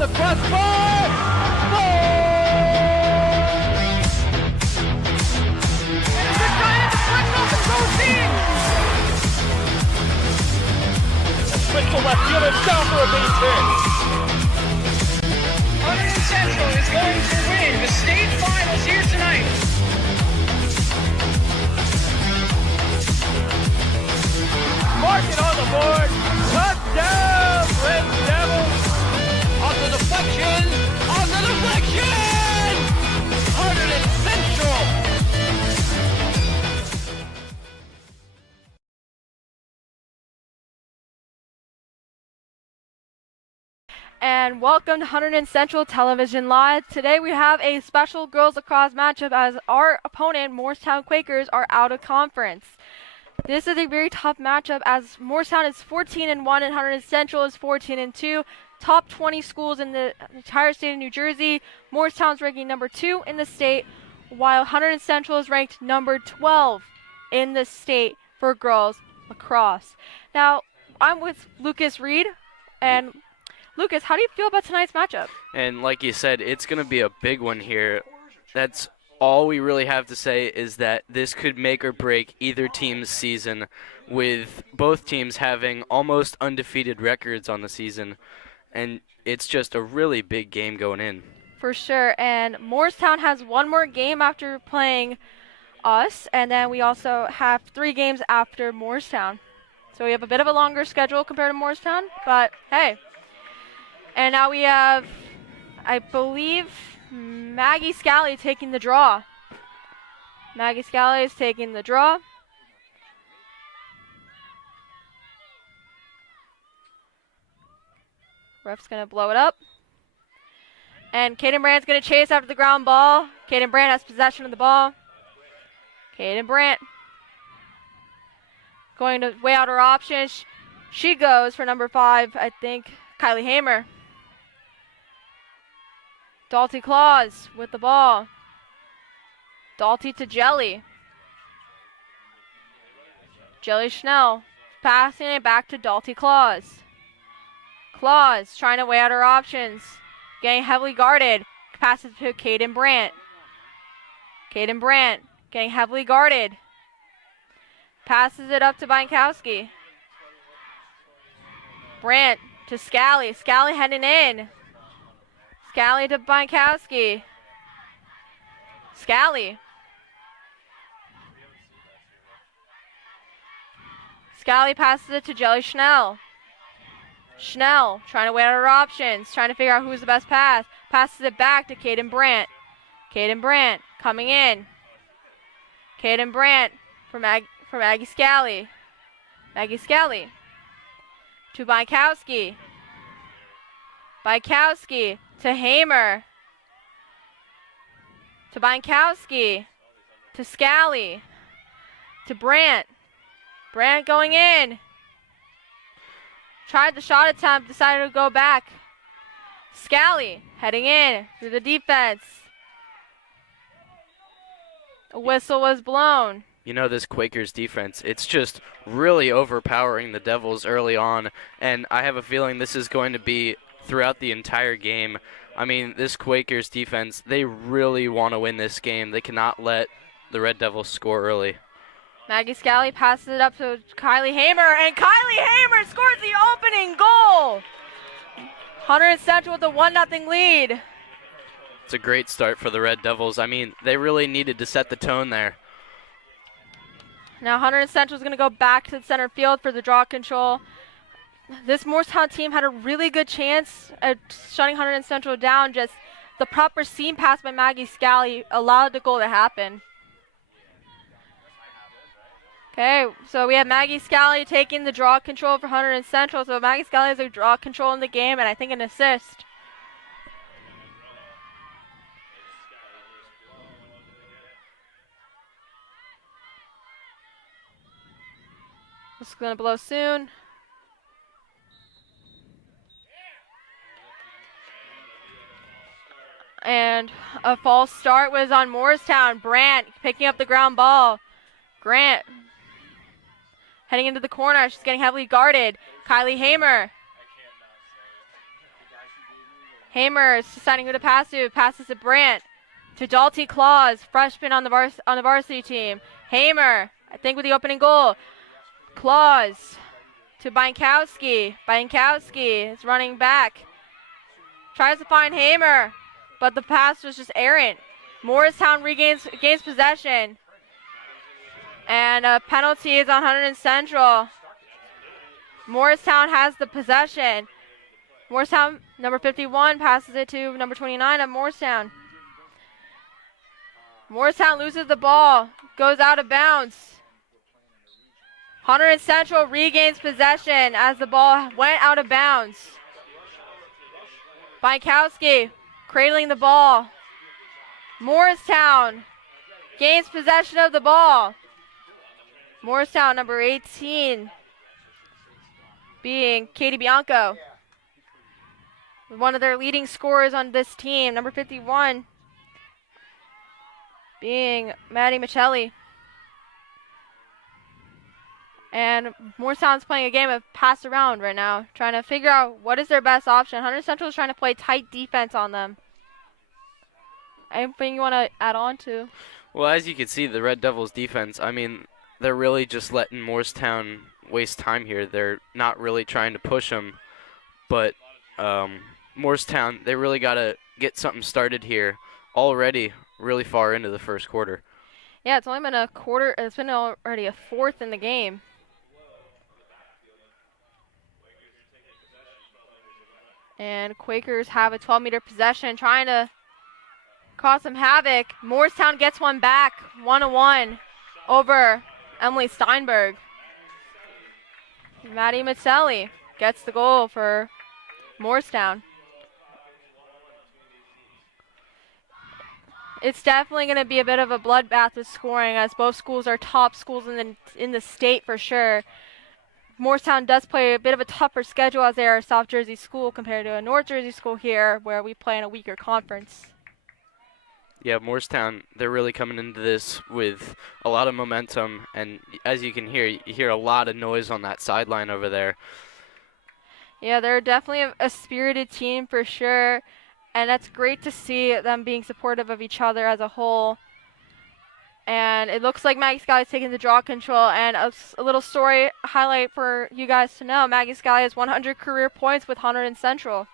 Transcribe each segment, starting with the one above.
the crossbar. Goal! And the Giants flips off and goes in. Switch to left field and down for a base hit. Hunterdon Central is going to win the state finals here tonight. Mark it on the board. Touchdown, Red Devils. On the deflection. On the deflection. Hunterdon Central. And welcome to Hunterdon Central Television Live. Today we have a special girls lacrosse matchup as our opponent, Moorestown Quakers, are out of conference. This is a very tough matchup as Moorestown is 14-1 and Hunterdon Central is 14-2. Top 20 schools in the entire state of New Jersey. Moorestown's ranking number 2 in the state, while Hunterdon Central is ranked number 12 in the state for girls lacrosse. Now, I'm with Lucas Reed, and Lucas, how do you feel about tonight's matchup? And like you said, it's going to be a big one here. That's all we really have to say is that this could make or break either team's season, with both teams having almost undefeated records on the season. And it's just a really big game going in. For sure. And Moorestown has one more game after playing us, and then we also have 3 games after Moorestown. So we have a bit of a longer schedule compared to Moorestown, but hey. And now we have, I believe, Maggie Scally taking the draw. Maggie Scally is taking the draw. Ref's going to blow it up. And Caden Brandt's going to chase after the ground ball. Caden Brandt has possession of the ball. Caden Brandt going to weigh out her options. She goes for number 5, I think, Kylie Hamer. Dalty Claus with the ball. Dalty to Jelly. Jelly Schnell passing it back to Dalty Claus. Claus trying to weigh out her options. Getting heavily guarded. Passes to Caden Brandt. Caden Brandt getting heavily guarded. Passes it up to Bienkowski. Brandt to Scally. Scally heading in. Scally to Bienkowski. Scally. Scally passes it to Jelly Schnell. Schnell trying to weigh out her options, trying to figure out who's the best pass. Passes it back to Caden Brandt. Caden Brandt coming in. Caden Brandt for Maggie Scally. Maggie Scally to Bienkowski. Bienkowski to Hamer. To Bienkowski. To Scally. To Brandt. Brandt going in. Tried the shot attempt, decided to go back. Scally heading in through the defense. A whistle was blown. You know, this Quakers defense, it's just really overpowering the Devils early on, and I have a feeling this is going to be throughout the entire game. I mean, this Quakers defense, they really want to win this game. They cannot let the Red Devils score early. Maggie Scally passes it up to Kylie Hamer, and Kylie Hamer scores the opening goal! Hunterdon Central with a 1-0 lead. It's a great start for the Red Devils. I mean, they really needed to set the tone there. Now Hunterdon Central is going to go back to the center field for the draw control. This Moorestown team had a really good chance at shutting Hunterdon Central down. Just the proper seam pass by Maggie Scally allowed the goal to happen. Okay, so we have Maggie Scally taking the draw control for Hunterdon Central. So Maggie Scally has a draw control in the game and I think an assist. This is going to blow soon. And a false start was on Moorestown. Brandt picking up the ground ball. Grant heading into the corner. She's getting heavily guarded. Kylie Hamer. Hamer is deciding who to pass to. Passes to Brandt. To Dalty Claus, freshman on the varsity team. Hamer, I think, with the opening goal. Claus to Bienkowski. Bienkowski is running back. Tries to find Hamer, but the pass was just errant. Morristown gains possession. And a penalty is on Hunterdon Central. Morristown has the possession. Morristown, number 51, passes it to number 29 of Morristown. Morristown loses the ball, goes out of bounds. Hunterdon Central regains possession as the ball went out of bounds. Bienkowski cradling the ball. Morristown gains possession of the ball. Morristown, number 18, being Katie Bianco. One of their leading scorers on this team, number 51, being Maddie Michelli. And Morristown's playing a game of pass around right now, trying to figure out what is their best option. Hunterdon Central is trying to play tight defense on them. Anything you want to add on to? Well, as you can see, the Red Devils' defense, I mean, they're really just letting Morristown waste time here. They're not really trying to push them, but Morristown, they really got to get something started here already really far into the first quarter. Yeah, it's only been a quarter. It's been already a fourth in the game. And Quakers have a 12-meter possession, trying to cause some havoc. Morristown gets one back, 1-1 over Emily Steinberg. Maddie Michelli gets the goal for Morristown. It's definitely going to be a bit of a bloodbath with scoring, as both schools are top schools in the state for sure. Morristown does play a bit of a tougher schedule, as they are a South Jersey school compared to a North Jersey school here, where we play in a weaker conference. Yeah, Morristown, they're really coming into this with a lot of momentum, and as you can hear, you hear a lot of noise on that sideline over there. Yeah, they're definitely a spirited team for sure, and that's great to see them being supportive of each other as a whole. And it looks like Maggie Sky is taking the draw control, and a little story highlight for you guys to know. Maggie Sky has 100 career points with Hunterdon Central.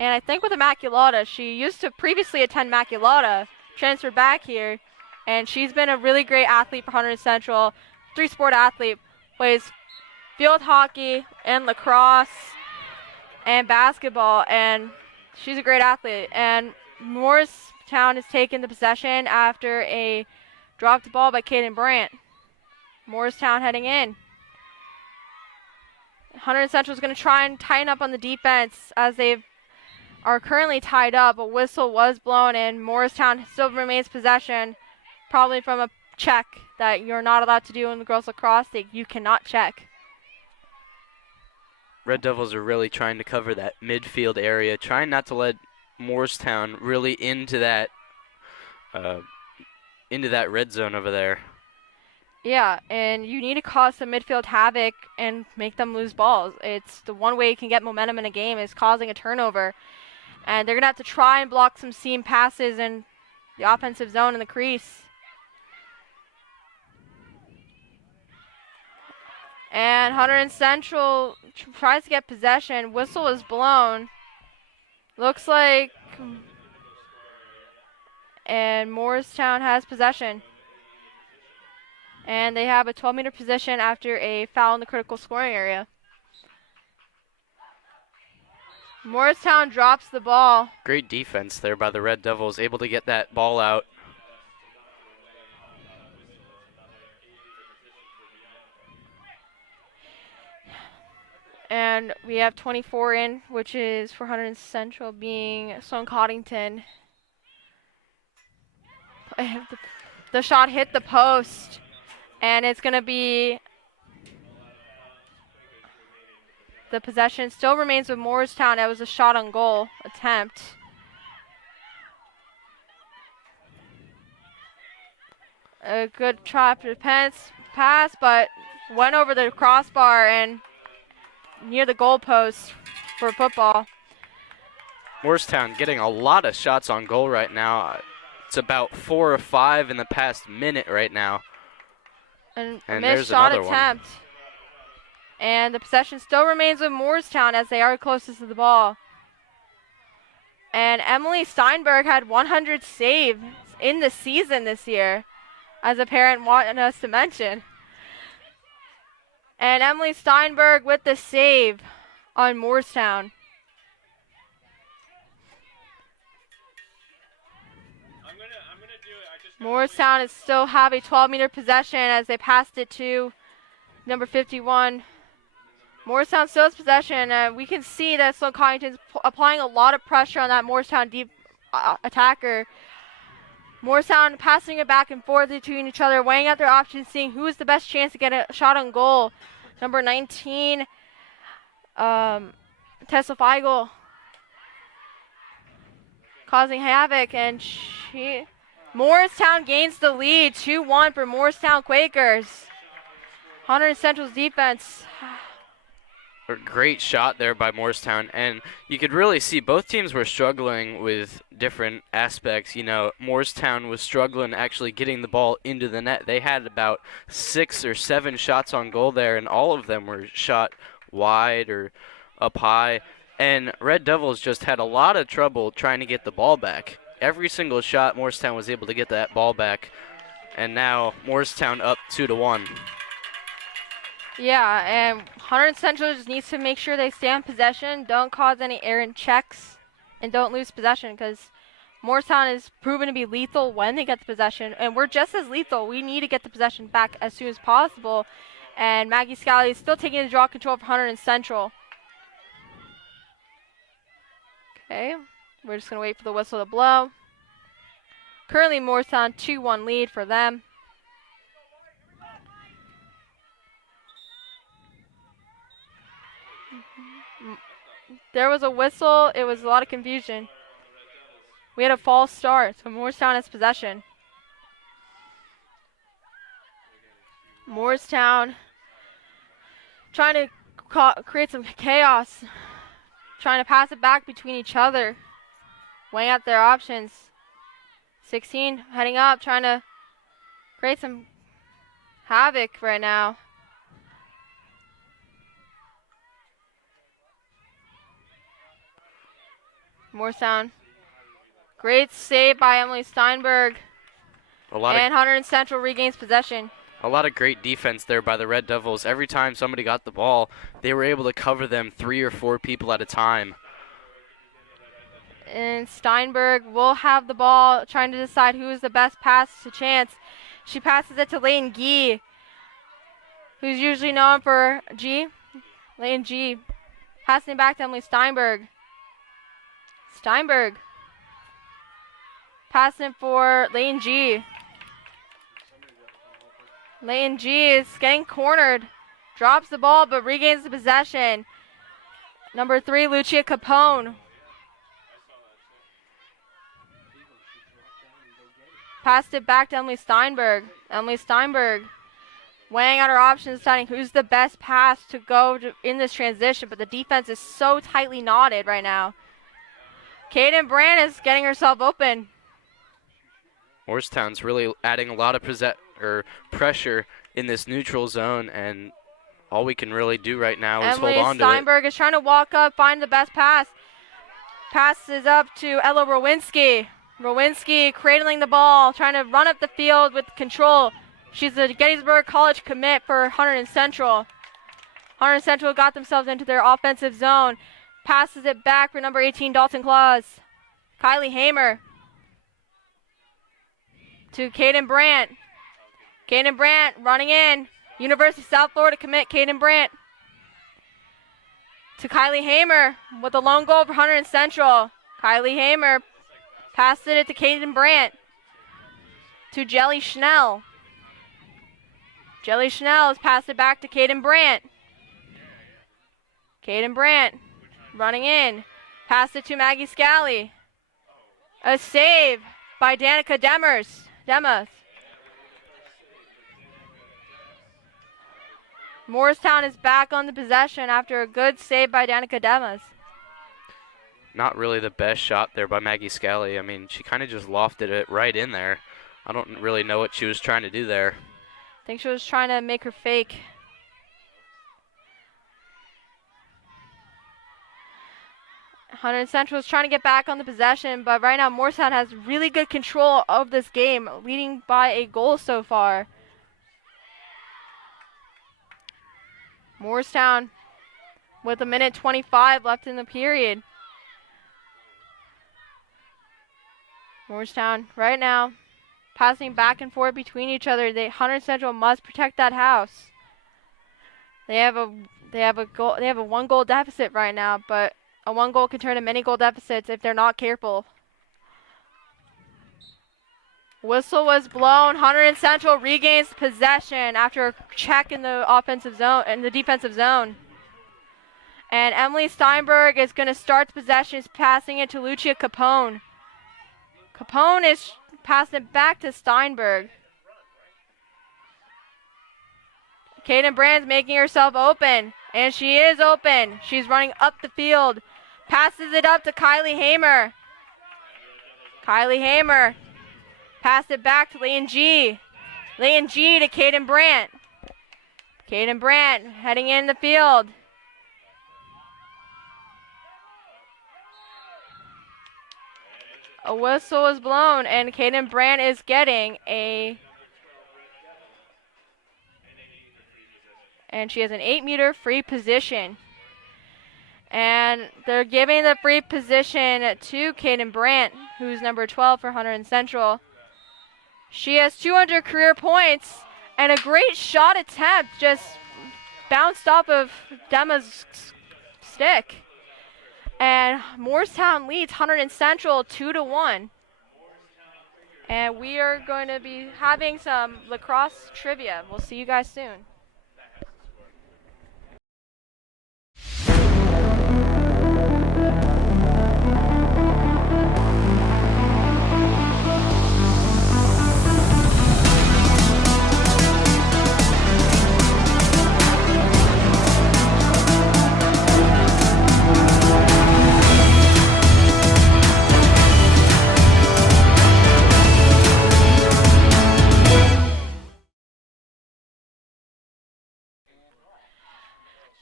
And I think with Immaculata, she used to previously attend Immaculata, transferred back here, and she's been a really great athlete for Hunterdon Central. Three-sport athlete, plays field hockey and lacrosse and basketball, and she's a great athlete. And Morristown has taken the possession after a dropped ball by Kaden Brandt. Morristown heading in. Hunterdon Central is going to try and tighten up on the defense, as they are currently tied up. A whistle was blown, and Morristown still remains possession, probably from a check that you're not allowed to do in the girls lacrosse league. You cannot check. Red Devils are really trying to cover that midfield area, trying not to let Morristown really into that red zone over there. Yeah, and you need to cause some midfield havoc and make them lose balls. It's the one way you can get momentum in a game is causing a turnover. And they're going to have to try and block some seam passes in the offensive zone in the crease. And Hunterdon Central tries to get possession. Whistle is blown. Looks like... And Morristown has possession. And they have a 12-meter position after a foul in the critical scoring area. Morristown drops the ball. Great defense there by the Red Devils, able to get that ball out. And we have 24 in, which is for Hunterdon Central, being Sloan Coddington. The shot hit the post, and it's going to be... The possession still remains with Morristown. That was a shot on goal attempt. A good try to pass, but went over the crossbar and near the goalpost for football. Moorestown getting a lot of shots on goal right now. It's about 4 or 5 in the past minute right now. And a And missed there's shot another one. attempt. And the possession still remains with Moorestown as they are closest to the ball. And Emily Steinberg had 100 saves in the season this year, as a parent wanted us to mention. And Emily Steinberg with the save on Moorestown. Moorestown is still have a 12-meter possession as they passed it to number 51. Moorestown still has possession. We can see that Sloan Connington's applying a lot of pressure on that Moorestown deep attacker. Moorestown passing it back and forth between each other, weighing out their options, seeing who is the best chance to get a shot on goal. Number 19, Tessa Feigl, causing havoc, and Moorestown gains the lead, 2-1 for Moorestown Quakers. Hunterdon Central's defense. A great shot there by Moorestown, and you could really see both teams were struggling with different aspects. You know, Moorestown was struggling actually getting the ball into the net. They had about 6 or 7 shots on goal there, and all of them were shot wide or up high. And Red Devils just had a lot of trouble trying to get the ball back. Every single shot, Moorestown was able to get that ball back, and now Moorestown up 2-1. Yeah, and Hunterdon Central just needs to make sure they stay in possession, don't cause any errant checks, and don't lose possession, because Moorestown is proven to be lethal when they get the possession, and we're just as lethal. We need to get the possession back as soon as possible, and Maggie Scally is still taking the draw control for Hunterdon Central. Okay, we're just going to wait for the whistle to blow. Currently, Moorestown 2-1 lead for them. There was a whistle. It was a lot of confusion. We had a false start, so Moorestown has possession. Moorestown trying to create some chaos, trying to pass it back between each other, weighing out their options. 16 heading up, trying to create some havoc right now. Moorestown. Great save by Emily Steinberg. And Hunterdon Central regains possession. A lot of great defense there by the Red Devils. Every time somebody got the ball, they were able to cover them 3 or 4 people at a time. And Steinberg will have the ball, trying to decide who is the best pass to chance. She passes it to Layton Gee, who's usually known for G. Layton Gee. Passing it back to Emily Steinberg. Steinberg. Passing it for Layton Gee. Layton Gee is getting cornered. Drops the ball but regains the possession. Number 3, Lucia Capone. Passed it back to Emily Steinberg. Emily Steinberg weighing out her options, deciding who's the best pass to go in this transition, but the defense is so tightly knotted right now. Kaden Brand is getting herself open. Moorestown's really adding a lot of pressure in this neutral zone, and all we can really do right now is hold on to it. Emily Steinberg is trying to walk up, find the best pass. Passes up to Ella Rowinski. Rowinski cradling the ball, trying to run up the field with control. She's a Gettysburg College commit for Hunterdon Central. Hunterdon Central got themselves into their offensive zone. Passes it back for number 18, Dalton Claus. Kylie Hamer. To Kaden Brandt. Kaden Brandt running in. University of South Florida commit Kaden Brandt. To Kylie Hamer with a lone goal for Hunterdon Central. Kylie Hamer passed it to Kaden Brandt. To Jelly Schnell. Jelly Schnell has passed it back to Kaden Brandt. Kaden Brandt running in. Passed it to Maggie Scally. A save by Danica Demas. Moorestown is back on the possession after a good save by Danica Demas. not really the best shot there by Maggie Scally. I mean, she kind of just lofted it right in there. I don't really know what she was trying to do there. I think she was trying to make her fake. Hunterdon Central is trying to get back on the possession, but right now Moorestown has really good control of this game, leading by a goal so far. Moorestown with 1:25 left in the period. Moorestown right now passing back and forth between each other. Hunterdon Central must protect that house. They have a 1-goal deficit right now, but a 1 goal can turn to many goal deficits if they're not careful. Whistle was blown. Hunterdon Central regains possession after a check in the offensive zone and the defensive zone. And Emily Steinberg is going to start possession, passing it to Lucia Capone. Capone is passing it back to Steinberg. Kaden Brand's making herself open, and she is open. She's running up the field. Passes it up to Kylie Hamer. Kylie Hamer passed it back to Leighton G. Leighton G to Kaden Brandt. Kaden Brandt heading in the field. A whistle is blown, and Kaden Brandt is getting and she has an 8-meter free position. And they're giving the free position to Kaden Brandt, who's number 12 for Hunterdon Central. She has 200 career points and a great shot attempt, just bounced off of Dema's stick. And Moorestown leads Hunterdon Central 2-1. And we are going to be having some lacrosse trivia. We'll see you guys soon.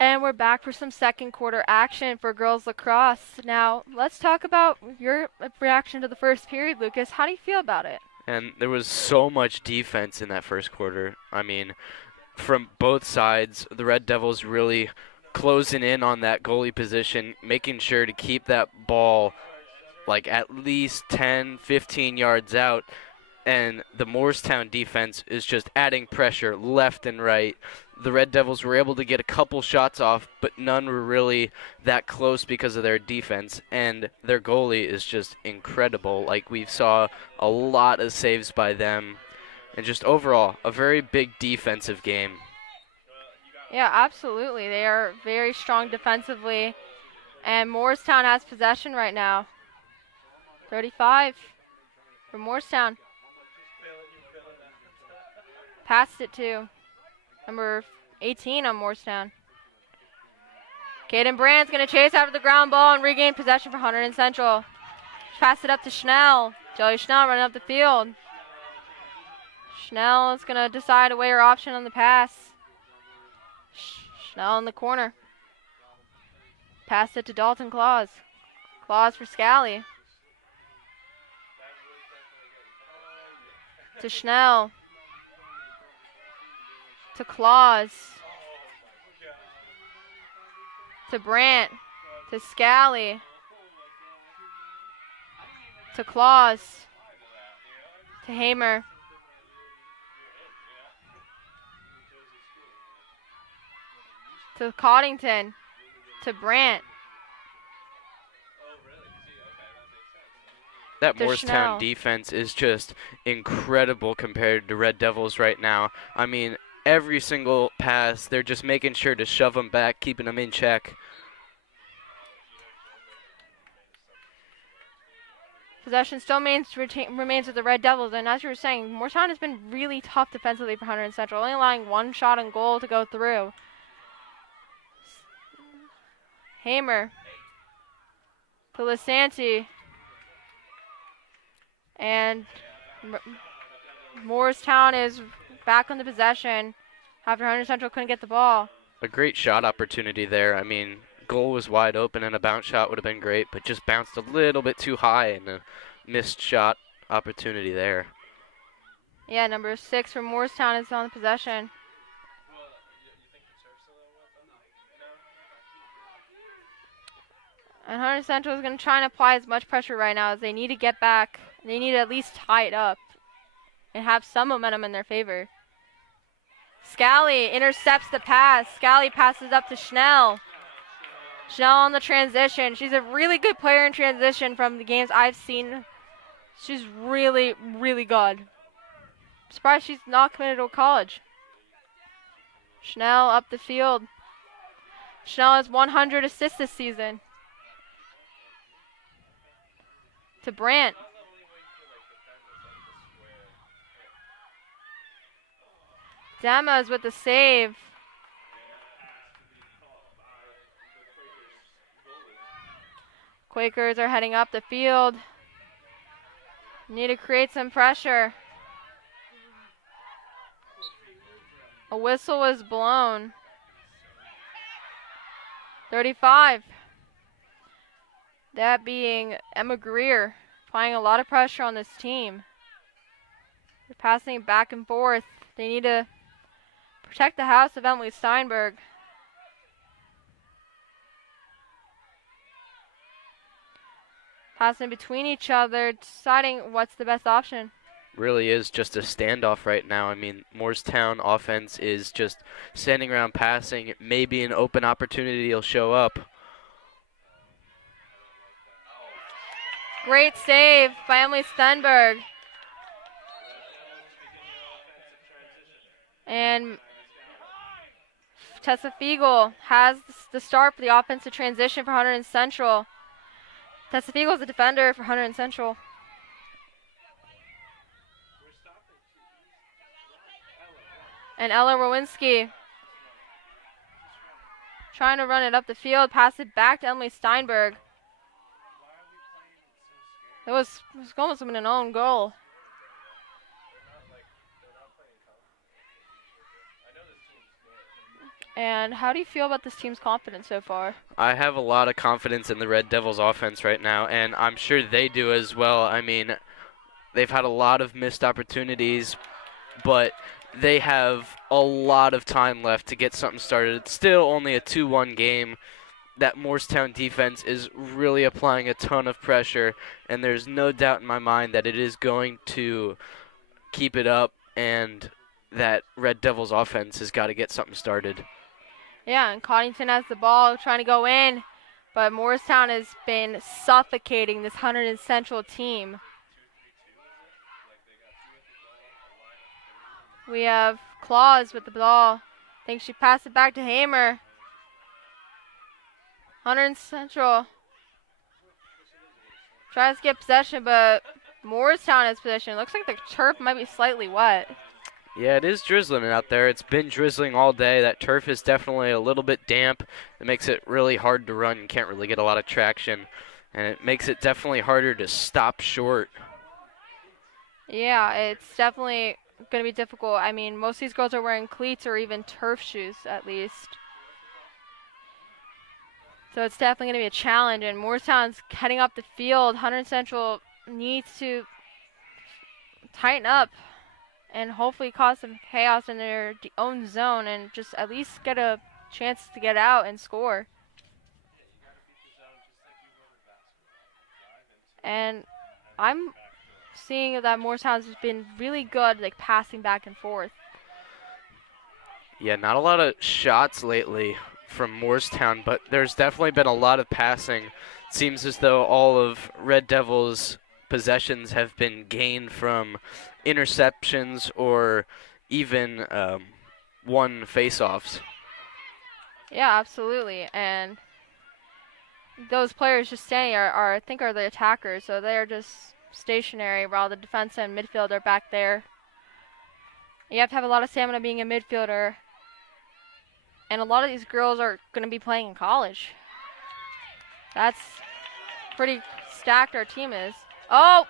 And we're back for some second quarter action for girls lacrosse. Now, let's talk about your reaction to the first period, Lucas. How do you feel about it? And there was so much defense in that first quarter. I mean, from both sides, the Red Devils really closing in on that goalie position, making sure to keep that ball like at least 10, 15 yards out. And the Moorestown defense is just adding pressure left and right. The Red Devils were able to get a couple shots off, but none were really that close because of their defense. And their goalie is just incredible. Like, we saw a lot of saves by them. And just overall, a very big defensive game. Yeah, absolutely. They are very strong defensively. And Moorestown has possession right now. 35 for Moorestown. Passed it to number 18 on Moorestown. Kaden Brand's going to chase after the ground ball and regain possession for Hunterdon Central. Pass it up to Schnell. Joey Schnell running up the field. Schnell is going to decide away her option on the pass. Schnell in the corner. Pass it to Dalton Claus. Claus for Scally. To Schnell. To Claus. To Brandt. To Scally. To Claus. To Hamer. To Coddington. To Brandt. That To Moorestown Schnell. defense is just incredible compared to Red Devils right now. I mean, every single pass, they're just making sure to shove them back, keeping them in check. Possession still remains with the Red Devils, and as you were saying, Moorestown has been really tough defensively for Hunterdon Central, only allowing one shot on goal to go through. to Lisanti. And Moorestown is back on the possession after Hunter Central couldn't get the ball. A great shot opportunity there. I mean, goal was wide open and a bounce shot would have been great, but just bounced a little bit too high and a missed shot opportunity there. Yeah, number 6 for Moorestown is on the possession. And Hunter Central is going to try and apply as much pressure right now as they need to get back. They need to at least tie it up and have some momentum in their favor. Scally intercepts the pass. Scally passes up to Schnell. Schnell on the transition. She's a really good player in transition from the games I've seen. She's really, really good. Surprised she's not committed to college. Schnell up the field. Schnell has 100 assists this season. To Brandt. Demas with the save. Quakers are heading up the field. Need to create some pressure. A whistle was blown. 35. That being Emma Greer, applying a lot of pressure on this team. They're passing it back and forth. They need to protect the house of Emily Steinberg. Passing between each other, deciding what's the best option. Really is just a standoff right now. I mean, Moorestown offense is just standing around passing. Maybe an open opportunity will show up. Great save by Emily Stenberg. And Tessa Fiegel has the start for the offensive transition for Hunterdon Central. Tessa Fiegel is the defender for Hunterdon Central. And Ella Rowinski trying to run it up the field, pass it back to Emily Steinberg. It was almost an own goal. And how do you feel about this team's confidence so far? I have a lot of confidence in the Red Devils offense right now, and I'm sure they do as well. I mean, they've had a lot of missed opportunities, but they have a lot of time left to get something started. It's still only a 2-1 game. That Moorestown defense is really applying a ton of pressure, and there's no doubt in my mind that it is going to keep it up, and that Red Devils offense has got to get something started. Yeah, and Coddington has the ball trying to go in, but Moorestown has been suffocating this Hunterdon Central team. We have Claus with the ball. I think she passed it back to Hamer. Hunterdon Central tries to get possession, but Moorestown has possession. Looks like the turf might be slightly wet. Yeah, it is drizzling out there. It's been drizzling all day. That turf is definitely a little bit damp. It makes it really hard to run. You can't really get a lot of traction, and it makes it definitely harder to stop short. Yeah, it's definitely going to be difficult. I mean, most of these girls are wearing cleats or even turf shoes at least. So it's definitely going to be a challenge, and Moorestown's heading up the field. Hunterdon Central needs to tighten up and hopefully cause some chaos in their own zone and just at least get a chance to get out and score. And I'm seeing that Moorestown has been really good, like passing back and forth. Yeah, not a lot of shots lately from Moorestown, but there's definitely been a lot of passing. It seems as though all of Red Devils' possessions have been gained from interceptions or even won face-offs. Yeah, absolutely. And those players just standing are I think are the attackers, so they're just stationary while the defense and midfield are back there. You have to have a lot of stamina being a midfielder. And a lot of these girls are going to be playing in college. That's pretty stacked our team is. Oh!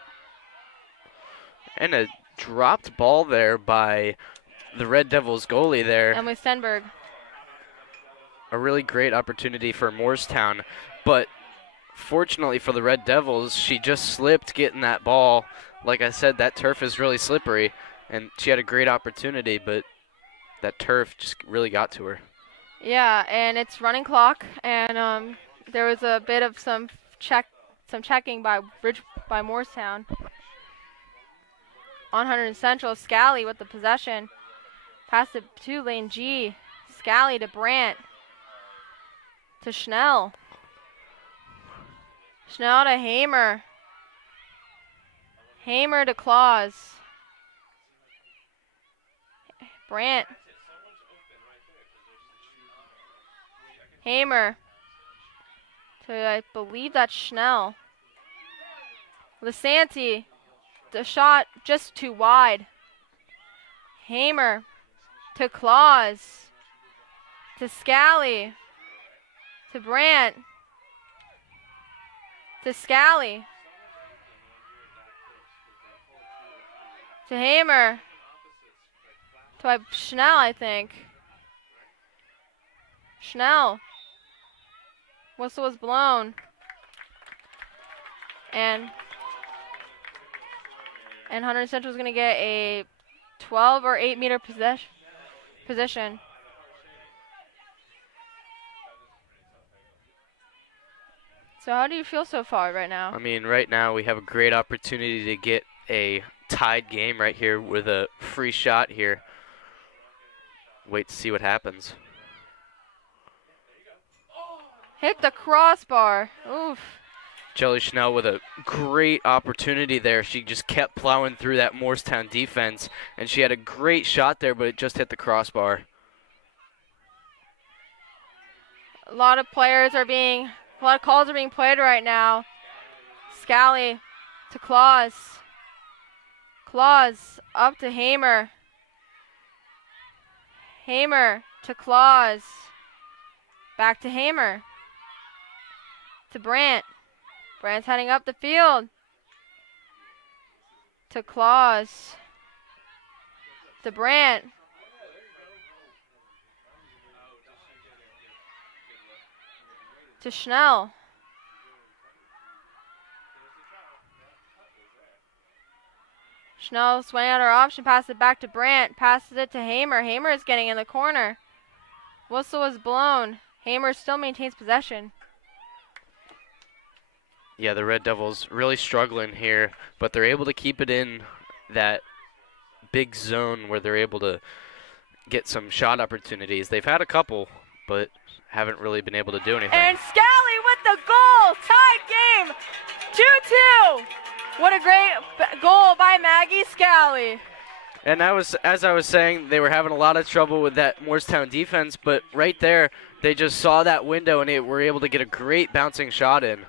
And a dropped ball there by the Red Devils goalie there. Emily Stenberg. A really great opportunity for Moorestown, but fortunately for the Red Devils, she just slipped getting that ball. Like I said, that turf is really slippery, and she had a great opportunity, but that turf just really got to her. Yeah, and it's running clock, and there was a bit of some checking by Moorestown. On Hunterdon Central, Scally with the possession. Pass it to lane G. Scally to Brandt. To Schnell. Schnell to Hamer. Hamer to Claus. Brandt. Hamer. To, I believe that's Schnell. Lisanti. The shot just too wide. Hamer to Claus. To Scally. To Brandt. To Scally. To Hamer. To Schnell, I think. Schnell. Whistle was blown. And Hunterdon Central is going to get a 12 or 8 meter position. So how do you feel so far right now? I mean, right now we have a great opportunity to get a tied game right here with a free shot here. Wait to see what happens. Hit the crossbar. Oof. Jelly Schnell with a great opportunity there. She just kept plowing through that Moorestown defense, and she had a great shot there, but it just hit the crossbar. A lot of calls are being played right now. Scally to Claus. Claus up to Hamer. Hamer to Claus. Back to Hamer. To Brandt. Brandt's heading up the field. To Claus. To Brandt. To Schnell. Schnell swinging out her option, passes it back to Brandt, passes it to Hamer. Hamer is getting in the corner. Whistle was blown. Hamer still maintains possession. Yeah, the Red Devils really struggling here, but they're able to keep it in that big zone where they're able to get some shot opportunities. They've had a couple, but haven't really been able to do anything. And Scally with the goal! Tied game! 2-2! What a great goal by Maggie Scally. And that was, as I was saying, they were having a lot of trouble with that Moorestown defense, but right there, they just saw that window and they were able to get a great bouncing shot in.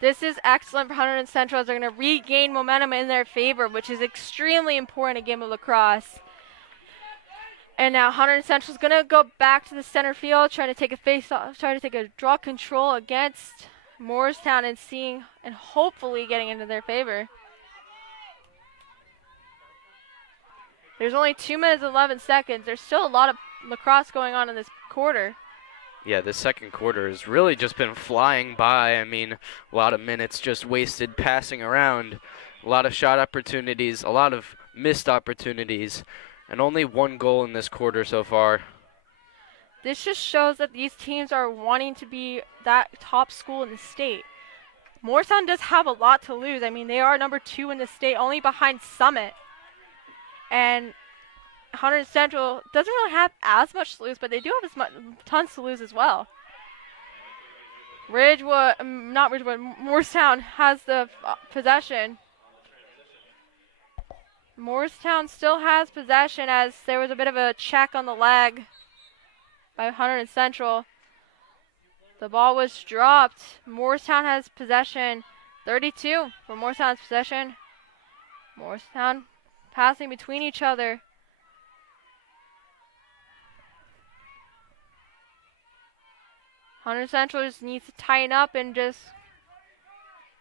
This is excellent for Hunterdon Central as they're going to regain momentum in their favor, which is extremely important in a game of lacrosse. And now Hunterdon Central is going to go back to the center field, trying to take a face-off, trying to take a draw control against Moorestown and hopefully getting into their favor. There's only 2 minutes and 11 seconds. There's still a lot of lacrosse going on in this quarter. Yeah, the second quarter has really just been flying by. I mean, a lot of minutes just wasted passing around, a lot of shot opportunities, a lot of missed opportunities, and only 1 goal in this quarter so far. This just shows that these teams are wanting to be that top school in the state. Moorestown does have a lot to lose. I mean, they are number 2 in the state, only behind Summit. And Hunterdon Central doesn't really have as much to lose, but they do have tons to lose as well. Moorestown has the possession. Moorestown still has possession as there was a bit of a check on the leg by Hunterdon Central. The ball was dropped. Moorestown has possession. 32 for Moorestown's possession. Moorestown passing between each other. Hunterdon Central just needs to tighten up and just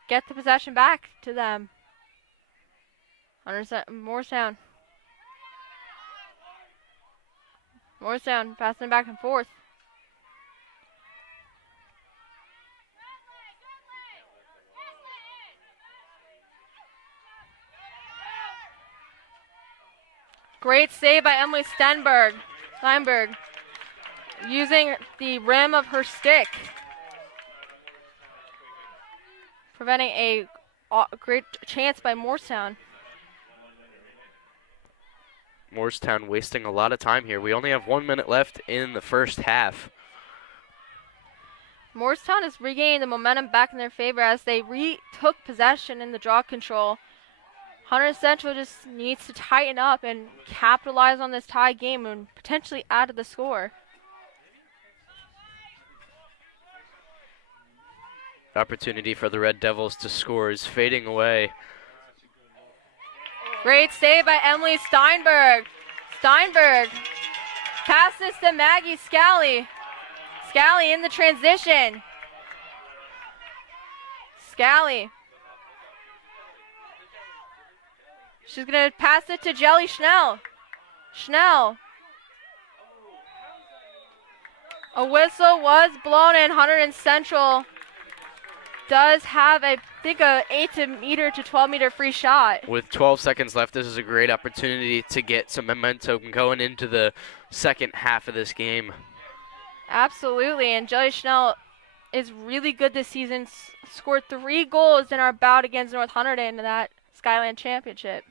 get the possession back to them. Moorestown. Moorestown passing it back and forth. Great save by Emily Steinberg, using the rim of her stick, preventing a great chance by Moorestown. Moorestown wasting a lot of time here. We only have 1 minute left in the first half. Moorestown is regaining the momentum back in their favor as they retook possession in the draw control. Hunterdon Central just needs to tighten up and capitalize on this tie game and potentially add to the score. Opportunity for the Red Devils to score is fading away. Great save by Emily Steinberg. Steinberg passes to Maggie Scally. Scally in the transition. Scally. She's going to pass it to Jelly Schnell. Schnell. A whistle was blown and Hunterdon Central does have, I think, a 8 to 12 meter free shot. With 12 seconds left, this is a great opportunity to get some momentum going into the second half of this game. Absolutely, and Jelly Schnell is really good this season. Scored 3 goals in our bout against North Hunterdon in that Skyland Championship.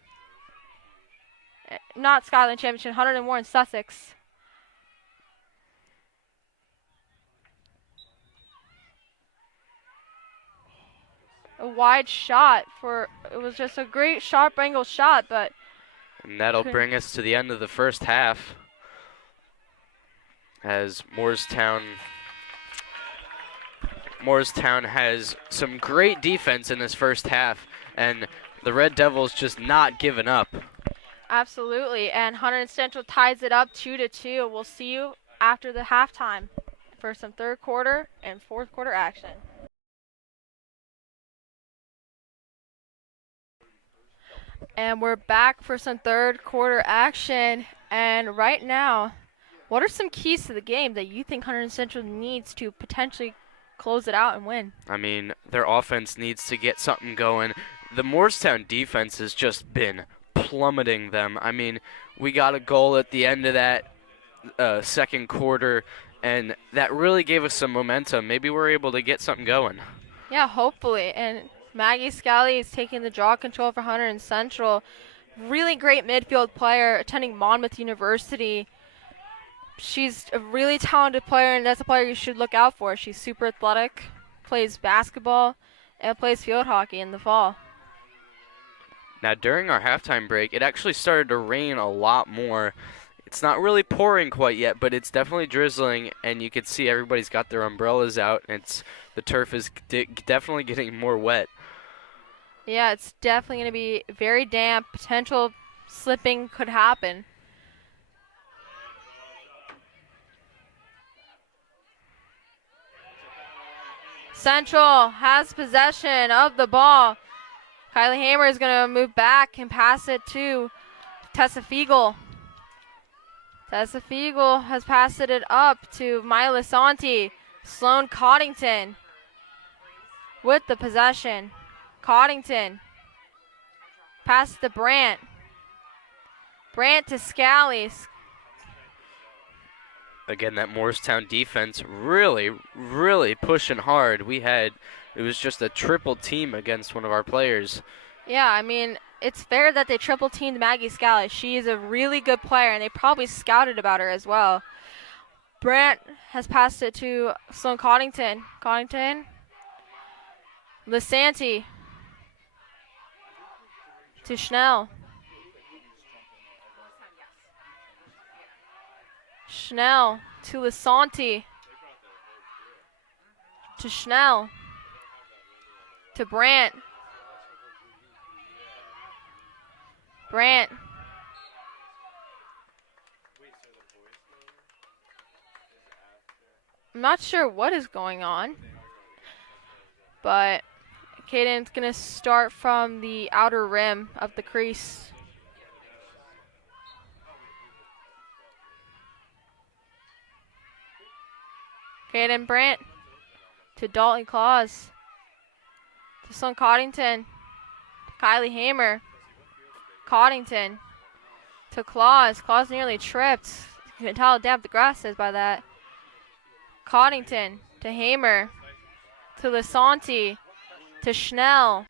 Not Skyland Championship, Hunterdon Warren Sussex. A wide shot it was just a great sharp angle shot, but. And that'll bring us to the end of the first half as Moorestown has some great defense in this first half, and the Red Devils just not giving up. Absolutely, and Hunterdon Central ties it up 2-2. We'll see you after the halftime for some third quarter and fourth quarter action. And we're back for some third quarter action. And right now, what are some keys to the game that you think Hunterdon Central needs to potentially close it out and win? I mean, their offense needs to get something going. The Moorestown defense has just been plummeting them. I mean, we got a goal at the end of that second quarter, and that really gave us some momentum. Maybe we're able to get something going. Yeah, hopefully. And Maggie Scally is taking the draw control for Hunterdon Central. Really great midfield player, attending Monmouth University. She's a really talented player, and that's a player you should look out for. She's super athletic, plays basketball, and plays field hockey in the fall. Now, during our halftime break, it actually started to rain a lot more. It's not really pouring quite yet, but it's definitely drizzling, and you can see everybody's got their umbrellas out, and the turf is definitely getting more wet. Yeah, it's definitely going to be very damp. Potential slipping could happen. Central has possession of the ball. Kylie Hamer is going to move back and pass it to Tessa Fiegel. Tessa Fiegel has passed it up to Maya Lisanti. Sloan Coddington with the possession. Coddington. Pass to Brandt. Brandt to Scally. Again, that Moorestown defense really, really pushing hard. It was just a triple team against one of our players. Yeah, I mean, it's fair that they triple teamed Maggie Scally. She is a really good player, and they probably scouted about her as well. Brandt has passed it to Sloan Coddington. Coddington. Lisanti. To Schnell. Schnell to Lisanti. To Schnell. To Brandt. Brandt. I'm not sure what is going on, but Caden's going to start from the outer rim of the crease. Caden Brandt to Dalton Claus. To Sloan Coddington. Kylie Hamer. Coddington to Claus. Claus nearly tripped. You can tell how damp the grass is by that. Coddington to Hamer. To Lisanti. To Schnell.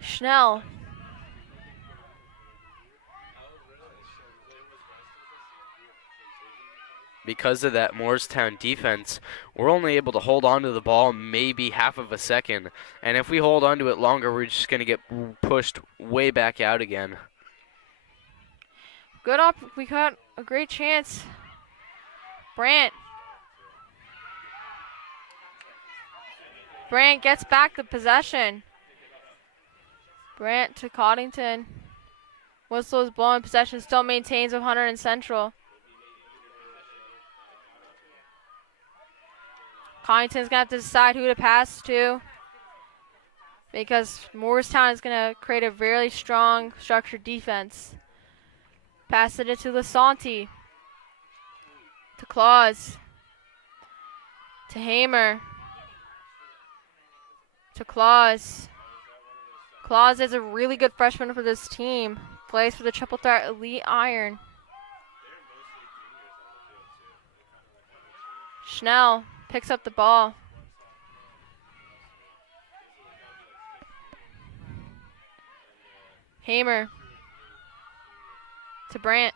Schnell. Because of that Moorestown defense, we're only able to hold on to the ball maybe half of a second. And if we hold on to it longer, we're just going to get pushed way back out again. Good up. We got a great chance. Brandt. Brandt gets back the possession. Brandt to Coddington. Whistle is blowing. Possession still maintains with Hunterdon Central. Coddington's going to have to decide who to pass to, because Moorestown is going to create a very strong structured defense. Pass it into Lisanti. To Claus. To Hamer. To Claus. Claus is a really good freshman for this team. Plays for the Triple Threat Elite Iron. Schnell picks up the ball. Hamer. To Brandt.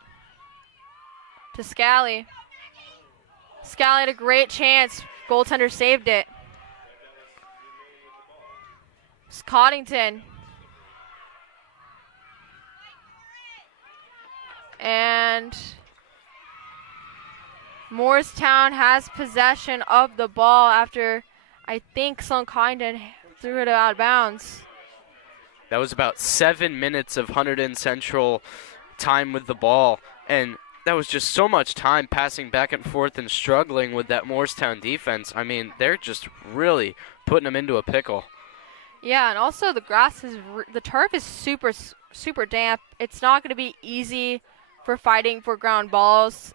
To Scally. Scally had a great chance. Goaltender saved it. It's Coddington. And Moorestown has possession of the ball after, I think, Sloan Coddington threw it out of bounds. That was about 7 minutes of Hunterdon Central time with the ball, and that was just so much time passing back and forth and struggling with that Moorestown defense. I mean, they're just really putting them into a pickle. Yeah, and also the grass is, the turf is super damp. It's not going to be easy for fighting for ground balls,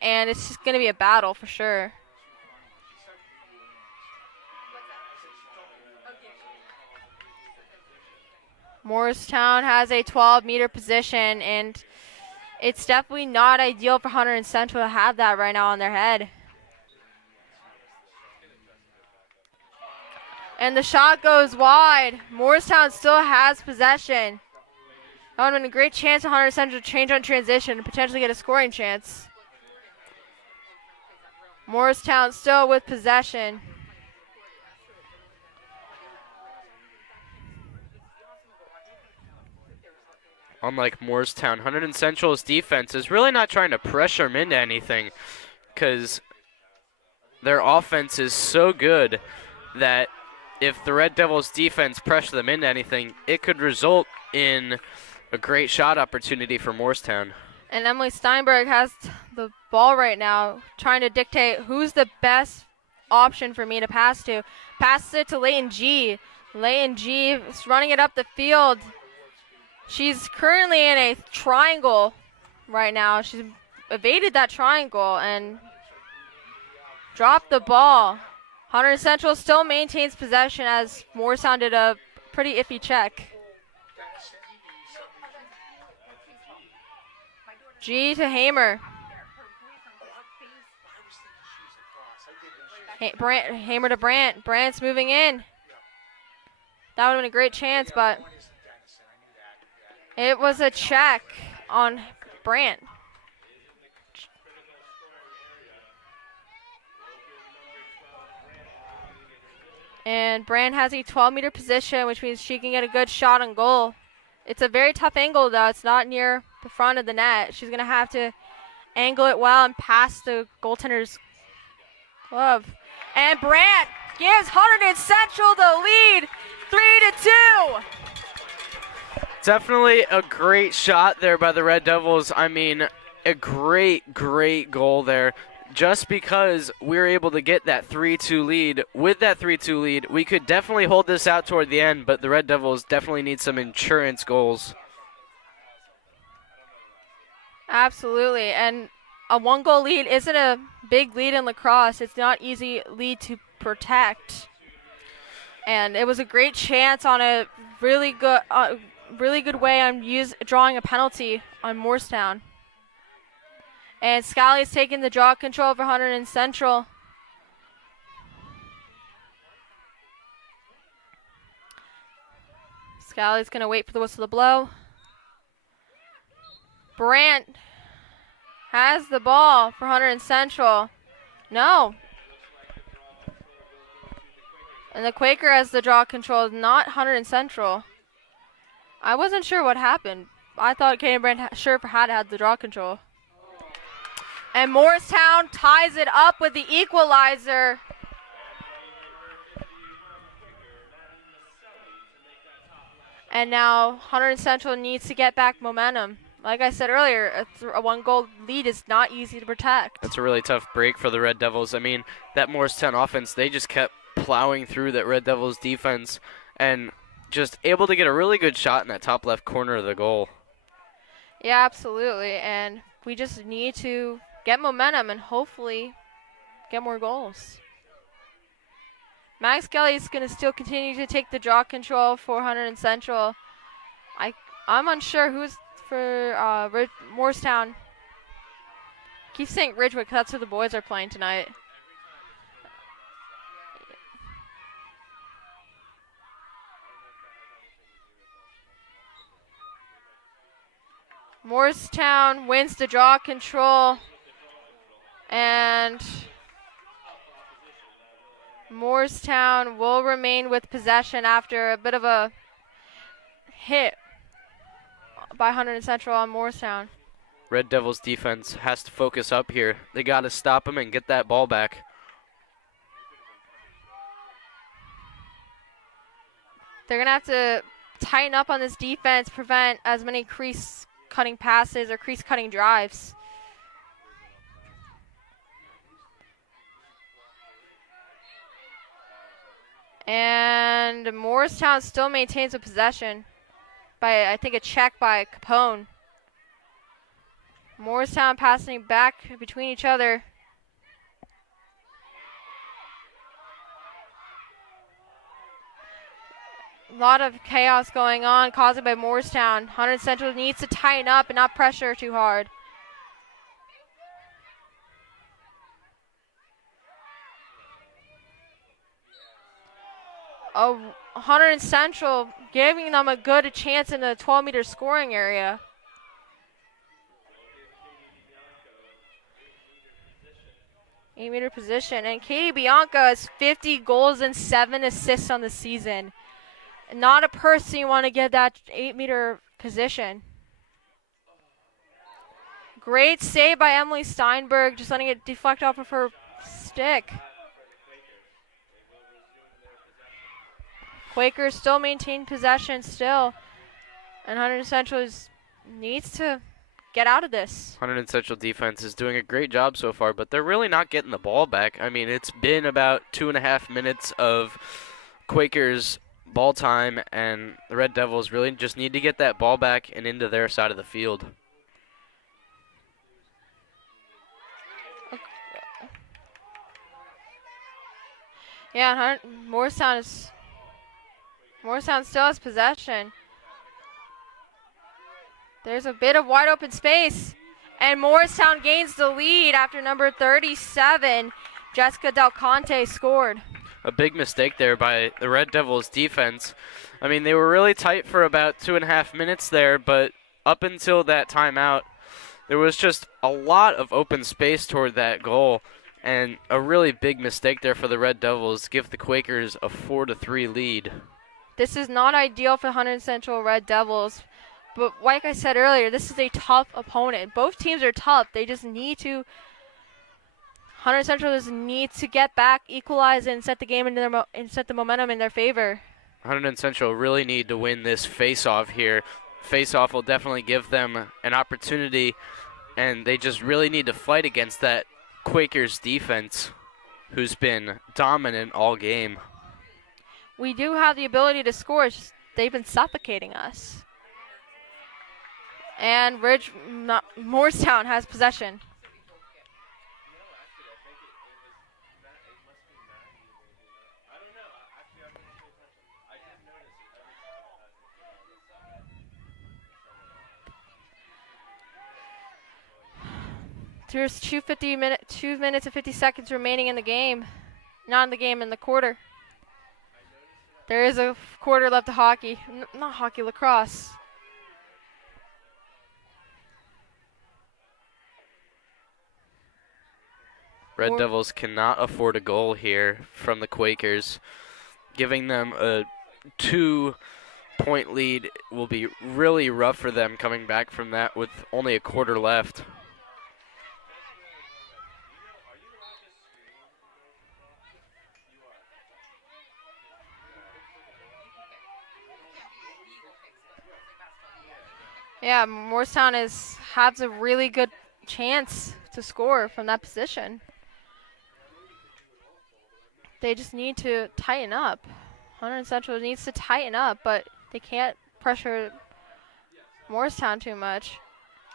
and it's just going to be a battle for sure. Moorestown has a 12-meter position, and it's definitely not ideal for Hunterdon Central to have that right now on their head. And the shot goes wide. Moorestown still has possession. That would have been a great chance for Hunterdon Central to change on transition and potentially get a scoring chance. Moorestown still with possession. Unlike Moorestown, Hunterdon Central's defense is really not trying to pressure them into anything, because their offense is so good that if the Red Devils' defense pressure them into anything, it could result in a great shot opportunity for Moorestown. And Emily Steinberg has the ball right now, trying to dictate who's the best option for me to pass to. Passes it to Leighton G. Leighton G is running it up the field. She's currently in a triangle right now. She's evaded that triangle and dropped the ball. Hunterdon Central still maintains possession as Moorestown did a pretty iffy check. G to Hamer. Hamer to Brandt. Brandt's moving in. That would have been a great chance, but it was a check on Brandt. And Brandt has a 12-meter position, which means she can get a good shot on goal. It's a very tough angle, though. It's not near the front of the net. She's going to have to angle it well and pass the goaltender's glove. And Brandt gives Hunterdon Central the lead, 3-2. Definitely a great shot there by the Red Devils. I mean, a great goal there. just because we're able to get that 3-2 lead. With that 3-2 lead, we could definitely hold this out toward the end, but the Red Devils definitely need some insurance goals. Absolutely, and a 1-goal lead isn't a big lead in lacrosse. It's not easy lead to protect. And it was a great chance on a really good way on drawing a penalty on Moorestown. And Scally's taking the draw control over Hunterdon Central. Scally's going to wait for the whistle to blow. Brandt has the ball for Hunterdon Central. No. And the Quaker has the draw control, not Hunterdon Central. I wasn't sure what happened. I thought Kaden Brandt sure had the draw control. And Moorestown ties it up with the equalizer. And now Hunterdon Central needs to get back momentum. Like I said earlier, a 1-goal lead is not easy to protect. That's a really tough break for the Red Devils. I mean, that Moorestown offense, they just kept plowing through that Red Devils defense and just able to get a really good shot in that top left corner of the goal. Yeah, absolutely. And we just need to get momentum and hopefully get more goals. Max Kelly is going to still continue to take the draw control for Hunterdon Central. I'm unsure who's for Moorestown. Keep saying Ridgewood because that's who the boys are playing tonight. Moorestown wins the draw control, and Moorestown will remain with possession after a bit of a hit by Hunterdon Central on Moorestown. Red Devils defense has to focus up here. They got to stop them and get that ball back. They're going to have to tighten up on this defense, prevent as many crease-cutting passes or crease-cutting drives. And Moorestown still maintains a possession by, I think, a check by Capone. Moorestown passing back between each other. A lot of chaos going on caused by Moorestown. Hunterdon Central needs to tighten up and not pressure too hard. Hunterdon Central giving them a good chance in the 12-meter scoring area. Eight-meter position. And Katie Bianca has 50 goals and 7 assists on the season. Not a person you want to get that 8-meter position. Great save by Emily Steinberg, just letting it deflect off of her stick. Quakers still maintain possession still. And Hunterdon Central needs to get out of this. Hunterdon Central defense is doing a great job so far, but they're really not getting the ball back. I mean, it's been about 2.5 minutes of Quakers ball time, and the Red Devils really just need to get that ball back and into their side of the field. Yeah, Moorestown still has possession. There's a bit of wide open space, and Moorestown gains the lead after number 37, Jessica Del Conte, scored. A big mistake there by the Red Devils defense. I mean, they were really tight for about 2.5 minutes there, but up until that timeout, there was just a lot of open space toward that goal, and a really big mistake there for the Red Devils, give the Quakers a 4-3 lead. This is not ideal for Hunterdon Central Red Devils, but like I said earlier, this is a tough opponent. Both teams are tough. They just need to. Hunterdon Central just needs to get back, equalize, and set the game into and set the momentum in their favor. Hunterdon Central really need to win this face-off here. Face-off will definitely give them an opportunity, and they just really need to fight against that Quakers defense, who's been dominant all game. We do have the ability to score. It's just they've been suffocating us. And Moorestown has possession. There's 2 minutes and 50 seconds remaining in the game. Not in the game, in the quarter. There is a quarter left of hockey. Not hockey, lacrosse. Red Devils cannot afford a goal here from the Quakers. Giving them a 2-point lead will be really rough for them coming back from that with only a quarter left. Yeah, Moorestown has a really good chance to score from that position. They just need to tighten up. Hunterdon Central needs to tighten up, but they can't pressure Moorestown too much.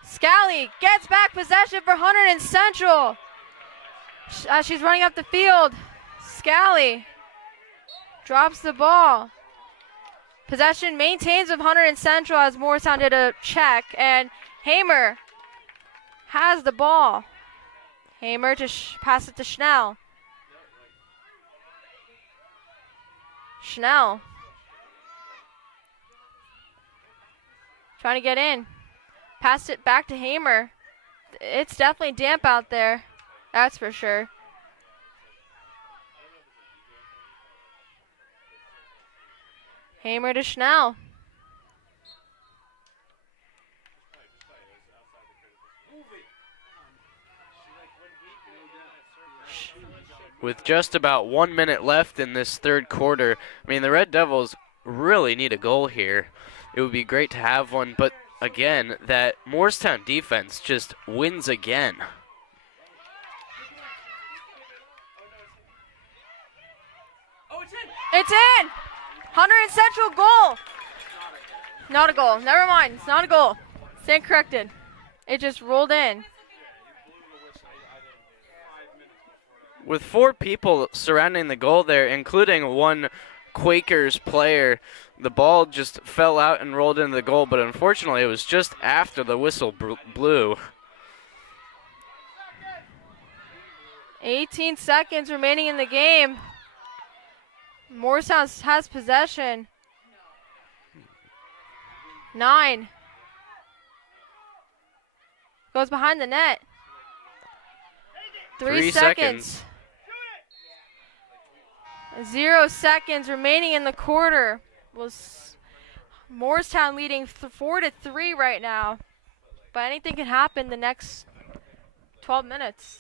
Scally gets back possession for Hunterdon Central. As she's running up the field, Scally drops the ball. Possession maintains of Hunterdon Central as Moorestown did a check, and Hamer has the ball. Hamer to pass it to Schnell. Schnell trying to get in. Passed it back to Hamer. It's definitely damp out there, that's for sure. Hamer to Schnell. With just about 1 minute left in this third quarter, I mean, the Red Devils really need a goal here. It would be great to have one, but again, that Moorestown defense just wins again. It's in! Hunterdon Central goal! Not a goal. Never mind. It's not a goal. Stand corrected. It just rolled in. With 4 people surrounding the goal there, including one Quakers player, the ball just fell out and rolled into the goal, but unfortunately it was just after the whistle blew. 18 seconds remaining in the game. Moorestown has possession. 9. Goes behind the net. 3 seconds. 0 seconds remaining in the quarter. Was Moorestown leading 4-3 right now. But anything can happen the next 12 minutes.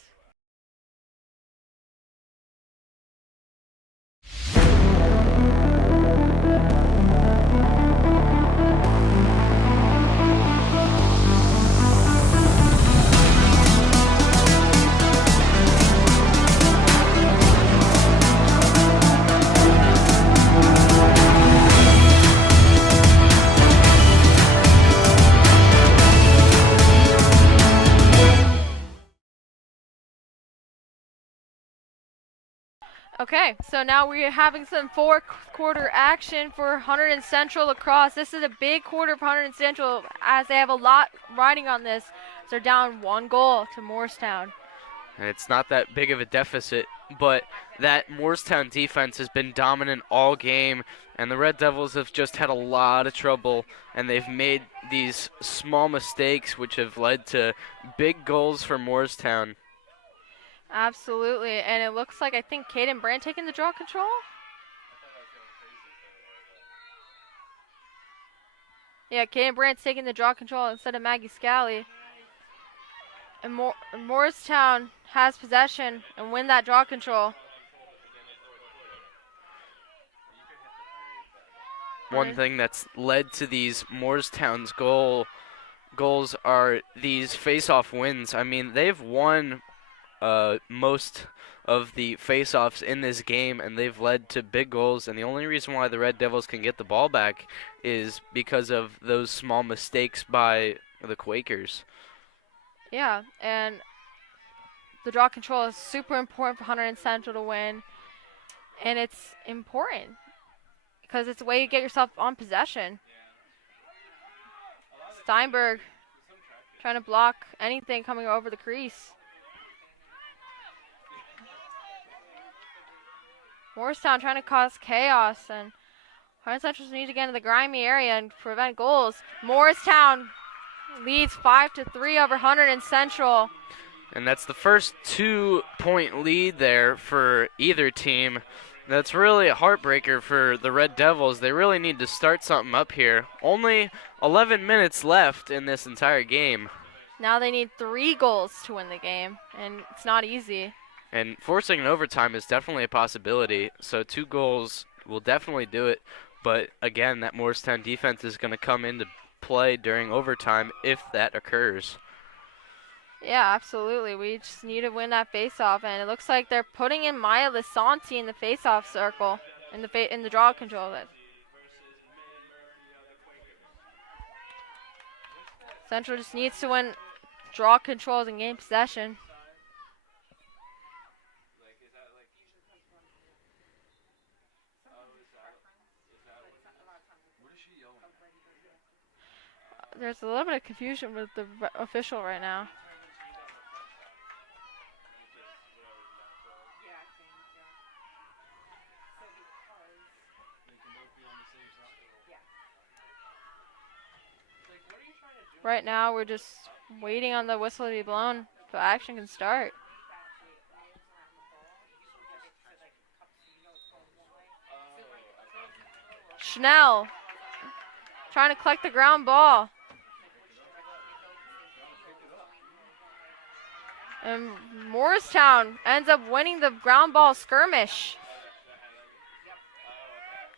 Okay, so now we're having some fourth-quarter action for Hunterdon Central Lacrosse. This is a big quarter for Hunterdon Central as they have a lot riding on this. So they're down 1 goal to Moorestown. And it's not that big of a deficit, but that Moorestown defense has been dominant all game, and the Red Devils have just had a lot of trouble, and they've made these small mistakes which have led to big goals for Moorestown. Absolutely, and it looks like I think Caden Brandt taking the draw control. Yeah, Caden Brandt's taking the draw control instead of Maggie Scally. And Moorestown has possession and win that draw control. One thing that's led to these Moorestown's goals are these face-off wins. I mean, they've won most of the face-offs in this game, and they've led to big goals. And the only reason why the Red Devils can get the ball back is because of those small mistakes by the Quakers. Yeah, and the draw control is super important for Hunterdon Central to win, and it's important because it's a way you get yourself on possession. Steinberg trying to block anything coming over the crease. Moorestown trying to cause chaos, and Hunterdon Central needs to get into the grimy area and prevent goals. Moorestown leads 5-3 over Hunterdon Central. And that's the first 2-point lead there for either team. That's really a heartbreaker for the Red Devils. They really need to start something up here. Only 11 minutes left in this entire game. Now they need 3 goals to win the game, and it's not easy. And forcing an overtime is definitely a possibility. So 2 goals will definitely do it. But again, that Moorestown defense is going to come into play during overtime if that occurs. Yeah, absolutely. We just need to win that faceoff, and it looks like they're putting in Maya Lisanti in the faceoff circle, in the draw control. Central just needs to win draw controls and gain possession. There's a little bit of confusion with the official right now. Right now, we're just waiting on the whistle to be blown so action can start. Schnell trying to collect the ground ball. And Moorestown ends up winning the ground ball skirmish.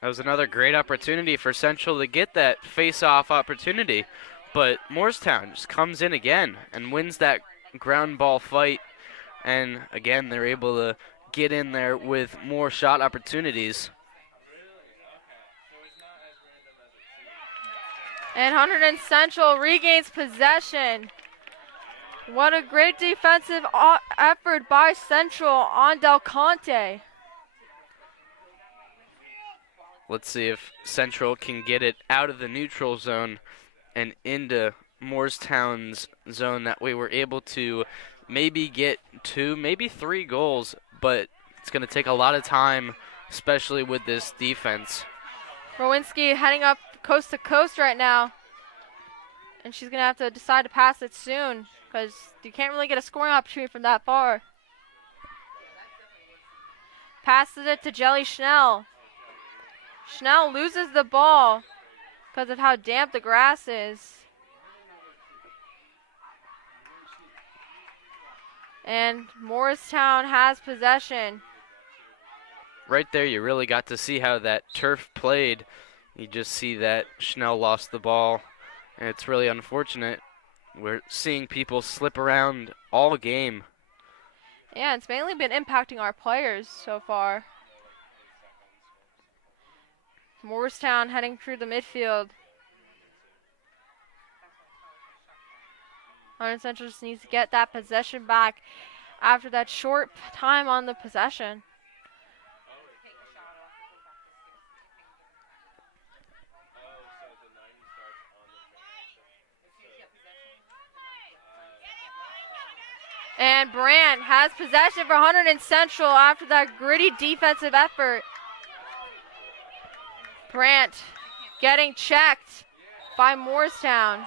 That was another great opportunity for Central to get that face-off opportunity. But Moorestown just comes in again and wins that ground ball fight. And again, they're able to get in there with more shot opportunities. And Hunterdon Central regains possession. What a great defensive effort by Central on Del Conte. Let's see if Central can get it out of the neutral zone and into Moorestown's zone. That way we're able to maybe get 2, maybe 3 goals, but it's going to take a lot of time, especially with this defense. Rowinski heading up coast to coast right now, and she's going to have to decide to pass it soon because you can't really get a scoring opportunity from that far. Passes it to Jelly Schnell. Schnell loses the ball because of how damp the grass is. And Moorestown has possession. Right there, you really got to see how that turf played. You just see that Schnell lost the ball, and it's really unfortunate. We're seeing people slip around all game. Yeah, it's mainly been impacting our players so far. Moorestown heading through the midfield. Hunterdon Central just needs to get that possession back after that short time on the possession. And Brandt has possession for Hunterdon Central after that gritty defensive effort. Brandt getting checked by Moorestown.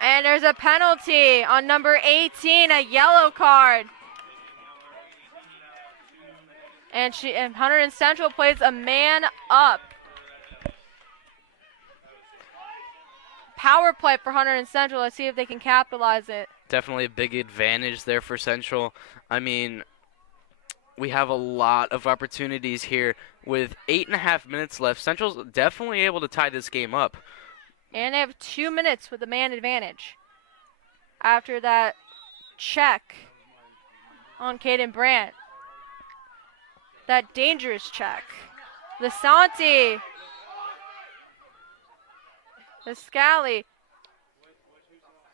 And there's a penalty on number 18, a yellow card. And Hunterdon Central plays a man up. Power play for Hunterdon Central. Let's see if they can capitalize it. Definitely a big advantage there for Central. I mean, we have a lot of opportunities here. With 8.5 minutes left, Central's definitely able to tie this game up. And they have 2 minutes with the man advantage. after that check on Caden Brandt. That dangerous check. Lasante. The Scally.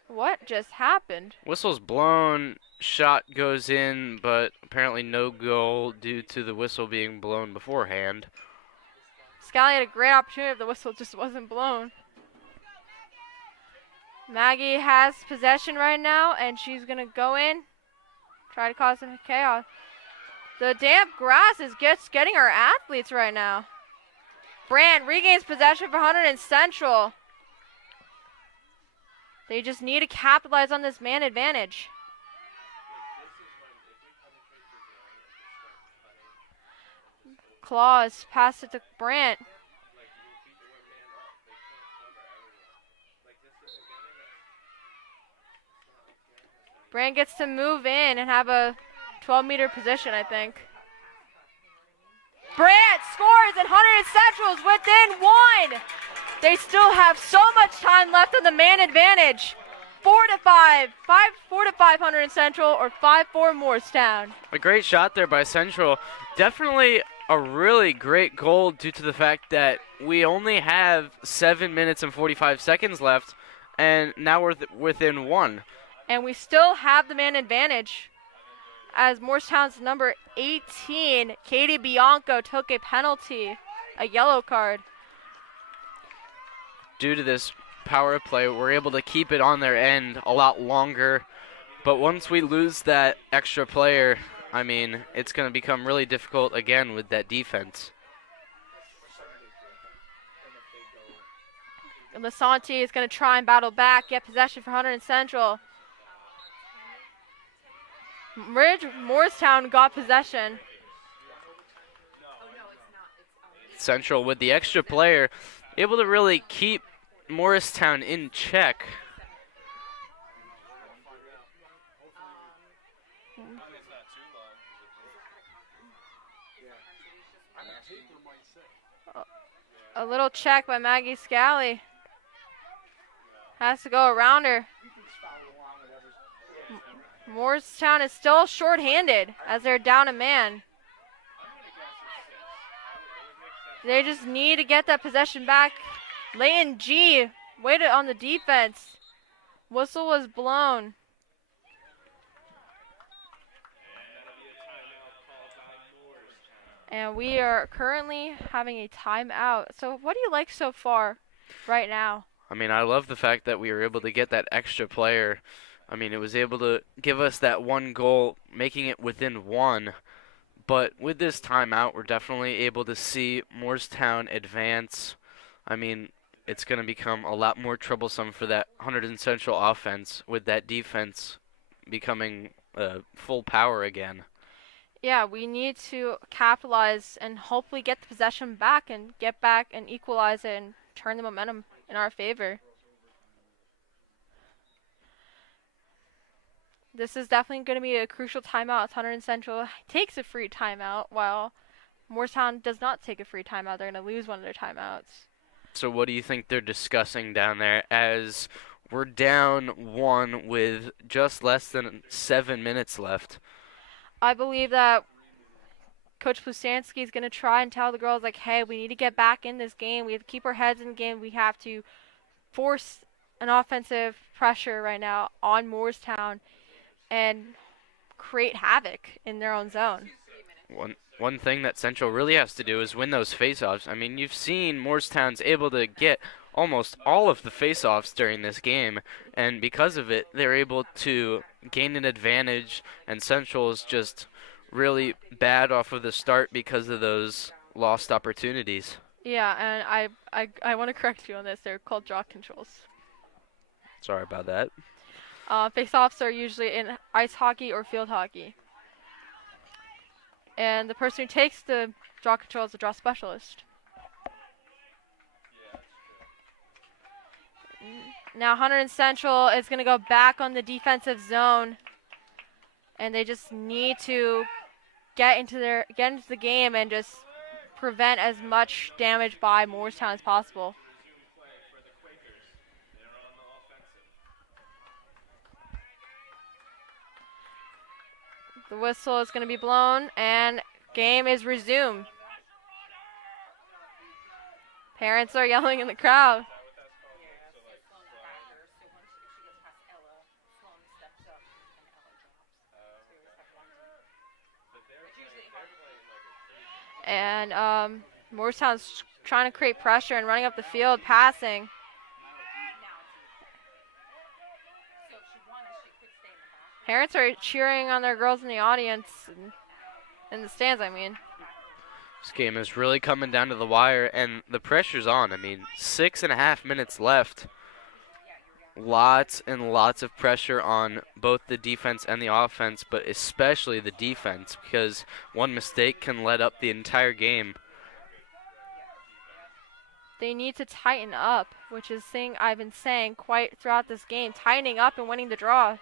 What just happened? Whistle's blown, shot goes in, but apparently no goal due to the whistle being blown beforehand. Scally had a great opportunity if the whistle just wasn't blown. Maggie has possession right now, and she's going to go in, try to cause some chaos. The damp grass is getting our athletes right now. Brand regains possession for Hunterdon Central. They just need to capitalize on this man advantage. Claus pass it to Brandt. Brandt gets to move in and have a 12-meter position, I think. Brandt scores and Hunterdon Central's within one. They still have so much time left on the man advantage. 4-5 Hunterdon Central or 5-4 Moorestown. A great shot there by Central. Definitely a really great goal due to the fact that we only have 7 minutes and 45 seconds left, and now we're within one. And we still have the man advantage, as Moorestown's number 18, Katie Bianco, took a penalty, a yellow card. Due to this power play, we're able to keep it on their end a lot longer. But once we lose that extra player, I mean, it's going to become really difficult again with that defense. Lasante is going to try and battle back, get possession for Hunterdon Central. Moorestown got possession. Central with the extra player, able to really keep Moorestown in check. A little check by Maggie Scally. Has to go around her. Moorestown is still short-handed as they're down a man. They just need to get that possession back. Leighton G waited on the defense. Whistle was blown. And we are currently having a timeout. So what do you like so far right now? I mean, I love the fact that we were able to get that extra player. I mean, it was able to give us that one goal, making it within one. But with this timeout, we're definitely able to see Moorestown advance. I mean, it's going to become a lot more troublesome for that Hunterdon Central offense with that defense becoming full power again. Yeah, we need to capitalize and hopefully get the possession back and get back and equalize it and turn the momentum in our favor. This is definitely going to be a crucial timeout. Hunterdon Central takes a free timeout while Moorestown does not take a free timeout. They're going to lose one of their timeouts. So what do you think they're discussing down there as we're down one with just less than 7 minutes left? I believe that Coach Plusanski is going to try and tell the girls, like, hey, we need to get back in this game. We have to keep our heads in the game. We have to force an offensive pressure right now on Moorestown and create havoc in their own zone. One thing that Central really has to do is win those face-offs. I mean, you've seen Moorestown's able to get almost all of the face-offs during this game, and because of it, they're able to gain an advantage, and Central is just really bad off of the start because of those lost opportunities. Yeah, and I want to correct you on this. They're called draw controls. Sorry about that. Face-offs are usually in ice hockey or field hockey. And the person who takes the draw control is the draw specialist. Now Hunterdon Central is going to go back on the defensive zone, and they just need to get into the game and just prevent as much damage by Moorestown as possible. The whistle is going to be blown, and game is resumed. Parents are yelling in the crowd. And Moorestown's trying to create pressure and running up the field, passing. Parents are cheering on their girls in the audience, in the stands, I mean. This game is really coming down to the wire, and the pressure's on. I mean, 6.5 minutes left. Lots and lots of pressure on both the defense and the offense, but especially the defense, because one mistake can let up the entire game. They need to tighten up, which is thing I've been saying quite throughout this game, tightening up and winning the draw.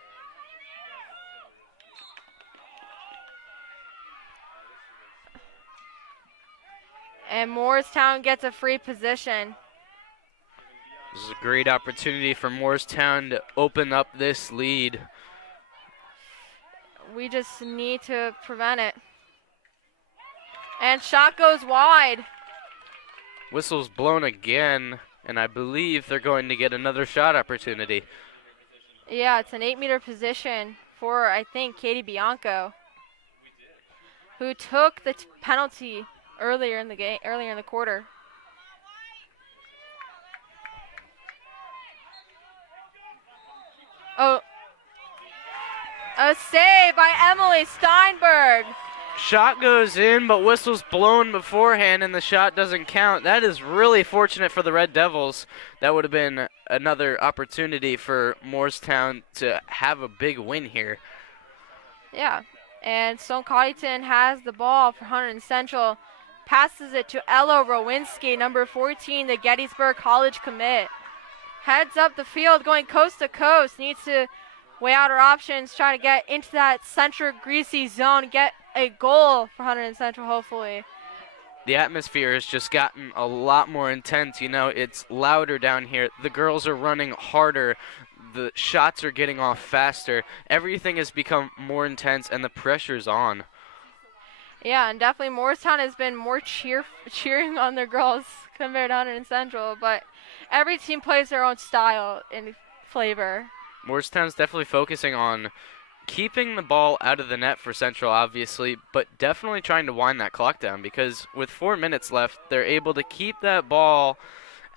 And Moorestown gets a free position. This is a great opportunity for Moorestown to open up this lead. We just need to prevent it. And shot goes wide. Whistle's blown again, and I believe they're going to get another shot opportunity. Yeah, it's an 8-meter position for, I think, Katie Bianco, who took the penalty earlier in the game, earlier in the quarter. Oh, a save by Emily Steinberg. Shot goes in, but whistle's blown beforehand, and the shot doesn't count. That is really fortunate for the Red Devils. That would have been another opportunity for Moorestown to have a big win here. Yeah, and Stone Coddington has the ball for Hunterdon Central. Passes it to Ella Rowinski, number 14, the Gettysburg College commit. Heads up the field, going coast to coast. Needs to weigh out her options, trying to get into that center greasy zone, get a goal for Hunterdon Central, hopefully. The atmosphere has just gotten a lot more intense. You know, it's louder down here. The girls are running harder. The shots are getting off faster. Everything has become more intense, and the pressure's on. Yeah, and definitely Moorestown has been more cheering on their girls compared to Hunterdon Central, but every team plays their own style and flavor. Moorestown's definitely focusing on keeping the ball out of the net for Central, obviously, but definitely trying to wind that clock down, because with 4 minutes left, they're able to keep that ball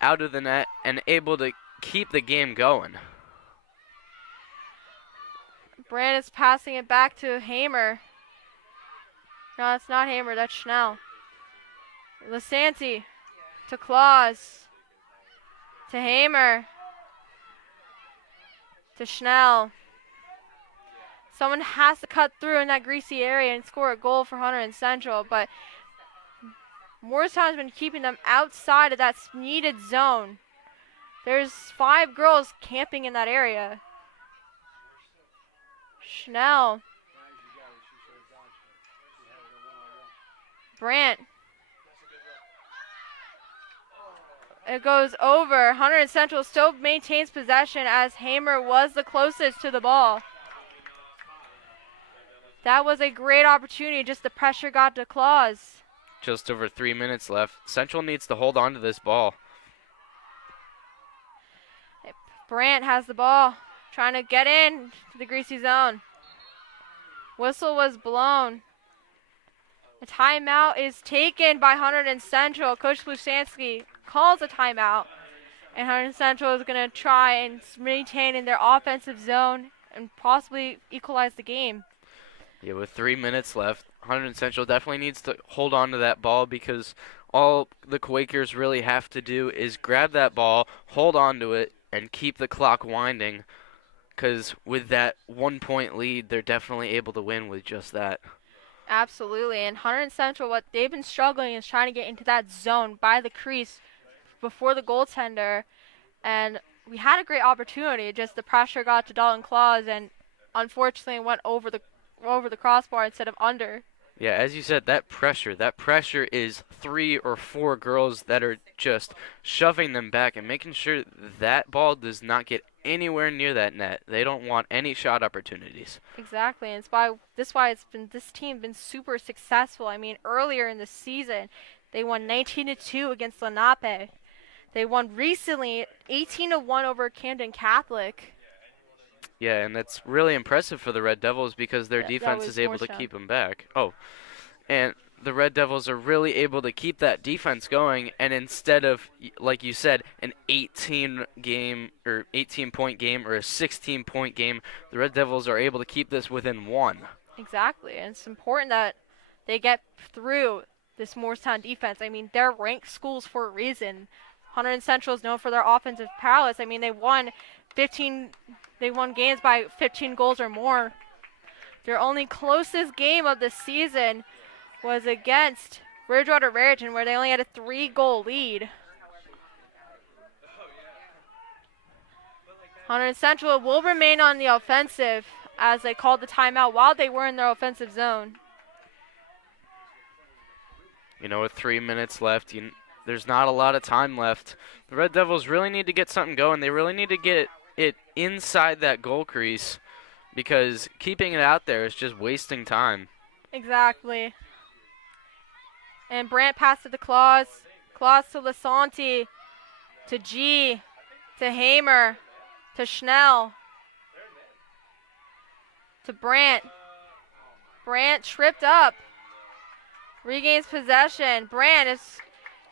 out of the net and able to keep the game going. Brand is passing it back to Hamer. No, that's not Hamer, that's Schnell. Lasanti to Claus. To Hamer. To Schnell. Someone has to cut through in that greasy area and score a goal for Hunterdon Central, but Moorestown has been keeping them outside of that needed zone. There's 5 girls camping in that area. Schnell. Brandt. It goes over. Hunterdon Central still maintains possession as Hamer was the closest to the ball. That was a great opportunity, just the pressure got to Claus. Just over 3 minutes left. Central needs to hold on to this ball. Brandt has the ball, trying to get in to the greasy zone. Whistle was blown. A timeout is taken by Hunterdon Central. Coach Lusansky calls a timeout, and Hunterdon Central is going to try and maintain in their offensive zone and possibly equalize the game. Yeah, with 3 minutes left, Hunterdon Central definitely needs to hold on to that ball, because all the Quakers really have to do is grab that ball, hold on to it, and keep the clock winding, because with that 1-point lead, they're definitely able to win with just that. Absolutely, and Hunterdon Central, what they've been struggling is trying to get into that zone by the crease before the goaltender, and we had a great opportunity, just the pressure got to Dalton Claus, and unfortunately went over the crossbar instead of under. Yeah, as you said, that pressure is 3 or 4 girls that are just shoving them back and making sure that ball does not get anywhere near that net. They don't want any shot opportunities. Exactly, and this why this team been super successful. I mean, earlier in the season, they won 19-2 against Lenape. They won recently 18-1 over Camden Catholic. Yeah, and that's really impressive for the Red Devils because their That defense was is able to Moorestown. keep them back. Oh, and the Red Devils are really able to keep that defense going, and instead of, like you said, an 18-point game or a 16-point game, the Red Devils are able to keep this within one. Exactly, and it's important that they get through this Moorestown defense. I mean, they're ranked schools for a reason. Hunterdon Central is known for their offensive prowess. I mean, they won games by 15 goals or more. Their only closest game of the season was against Bridgewater Raritan, where they only had a 3-goal lead. Hunterdon Central will remain on the offensive as they called the timeout while they were in their offensive zone. You know, with 3 minutes left, there's not a lot of time left. The Red Devils really need to get something going. They really need to get it inside that goal crease because keeping it out there is just wasting time. Exactly. And Brandt passed it to Claus. Claus to Lasanti. To G. To Hamer. To Schnell. To Brandt. Brandt tripped up. Regains possession. Brandt is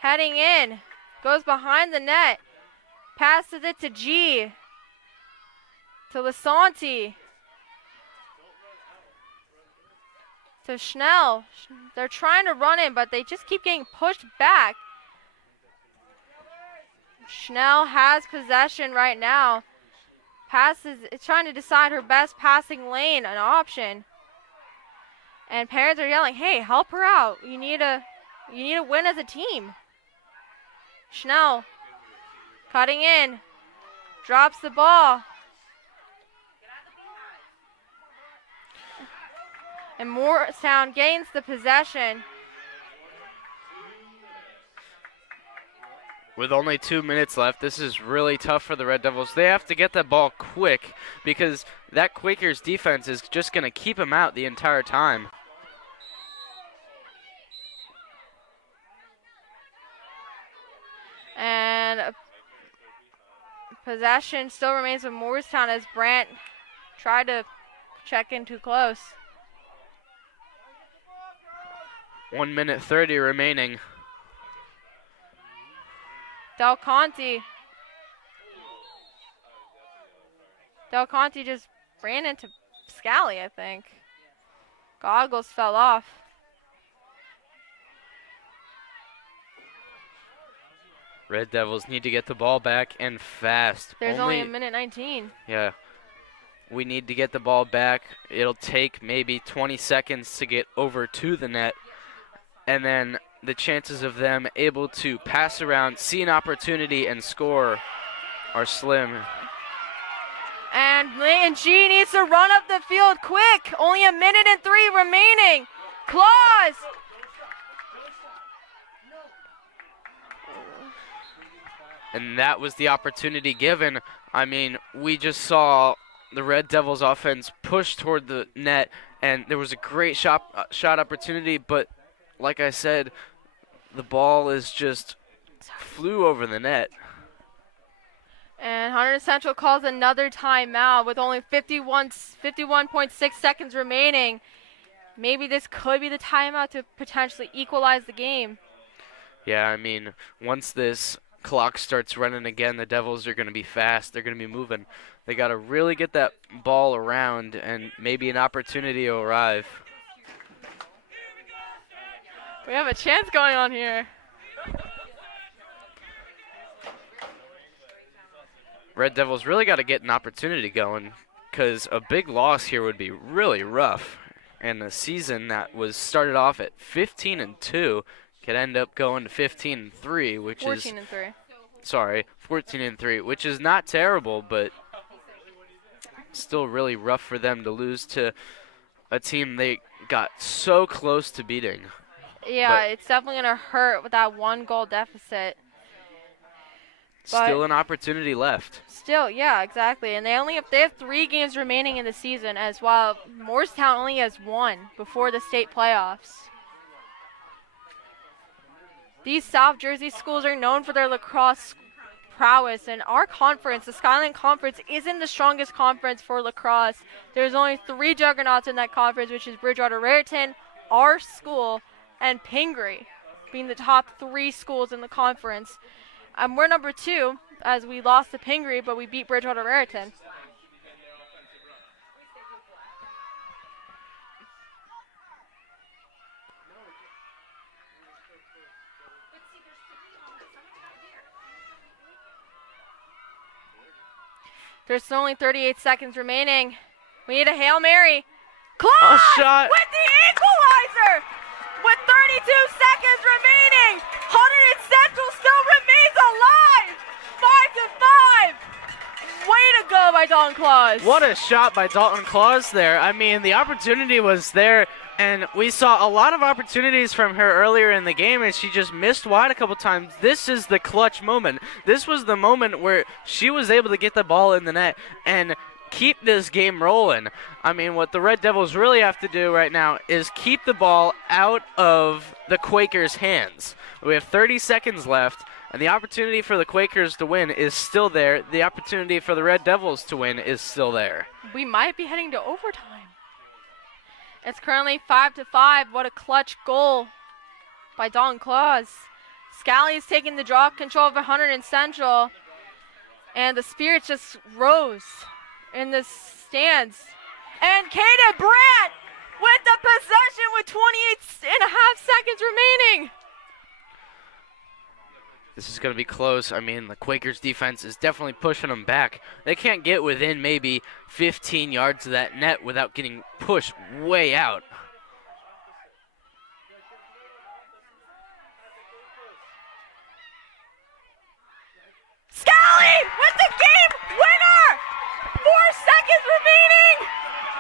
heading in. Goes behind the net. Passes it to G. To Lasanti. To Schnell. They're trying to run in, but they just keep getting pushed back. Schnell has possession right now. Is trying to decide her best passing lane, an option. And parents are yelling, "Hey, help her out. You need to win as a team." Schnell cutting in, drops the ball. And Moorestown gains the possession. With only 2 minutes left, this is really tough for the Red Devils. They have to get that ball quick because that Quakers defense is just going to keep them out the entire time. And possession still remains with Moorestown as Brandt tried to check in too close. 1 minute 30 remaining. Del Conte just ran into Scally, I think. Goggles fell off. Red Devils need to get the ball back and fast. There's only a minute 19. Yeah. We need to get the ball back. It'll take maybe 20 seconds to get over to the net. And then the chances of them able to pass around, see an opportunity, and score are slim. And G needs to run up the field quick. Only a minute and 3 remaining. Claus! And that was the opportunity given. I mean, we just saw the Red Devils offense push toward the net, and there was a great shot opportunity, but like I said, the ball is just flew over the net. And Hunterdon Central calls another timeout with only 51.6 seconds remaining. Maybe this could be the timeout to potentially equalize the game. Yeah, I mean, once this clock starts running again, the Devils are going to be fast. They're going to be moving. They got to really get that ball around, and maybe an opportunity will arrive. We have a chance going on here. Red Devils really got to get an opportunity going because a big loss here would be really rough. And a season that was started off at 15-2 could end up going to 15-3, which 14 and 3. Sorry, 14-3, which is not terrible, but still really rough for them to lose to a team they got so close to beating. Yeah, it's definitely going to hurt with that 1-goal deficit. Still an opportunity left. Still, yeah, exactly. And they have 3 games remaining in the season, as while Moorestown only has 1 before the state playoffs. These South Jersey schools are known for their lacrosse prowess, and our conference, the Skyline Conference, isn't the strongest conference for lacrosse. There's only 3 juggernauts in that conference, which is Bridgewater Raritan, our school, and Pingree, being the top 3 schools in the conference. We're number 2, as we lost to Pingree, but we beat Bridgewater Raritan. There's only 38 seconds remaining. We need a Hail Mary. Close! A shot. With the equalizer! With 32 seconds remaining, Hunterdon Central still remains alive! 5-5! Way to go by Dalton Claus. What a shot by Dalton Claus there. I mean, the opportunity was there, and we saw a lot of opportunities from her earlier in the game, and she just missed wide a couple times. This is the clutch moment. This was the moment where she was able to get the ball in the net and keep this game rolling. I mean, what the Red Devils really have to do right now is keep the ball out of the Quakers' hands. We have 30 seconds left, and the opportunity for the Quakers to win is still there. The opportunity for the Red Devils to win is still there. We might be heading to overtime. It's currently 5-5. What a clutch goal by Dalton Claus. Scally is taking the draw control of Hunterdon Central, and the spirits just rose in the stands. And Kaden Brandt with the possession with 28.5 seconds remaining. This is going to be close. I mean, the Quakers defense is definitely pushing them back. They can't get within maybe 15 yards of that net without getting pushed way out. Scally with the game winner! 4 seconds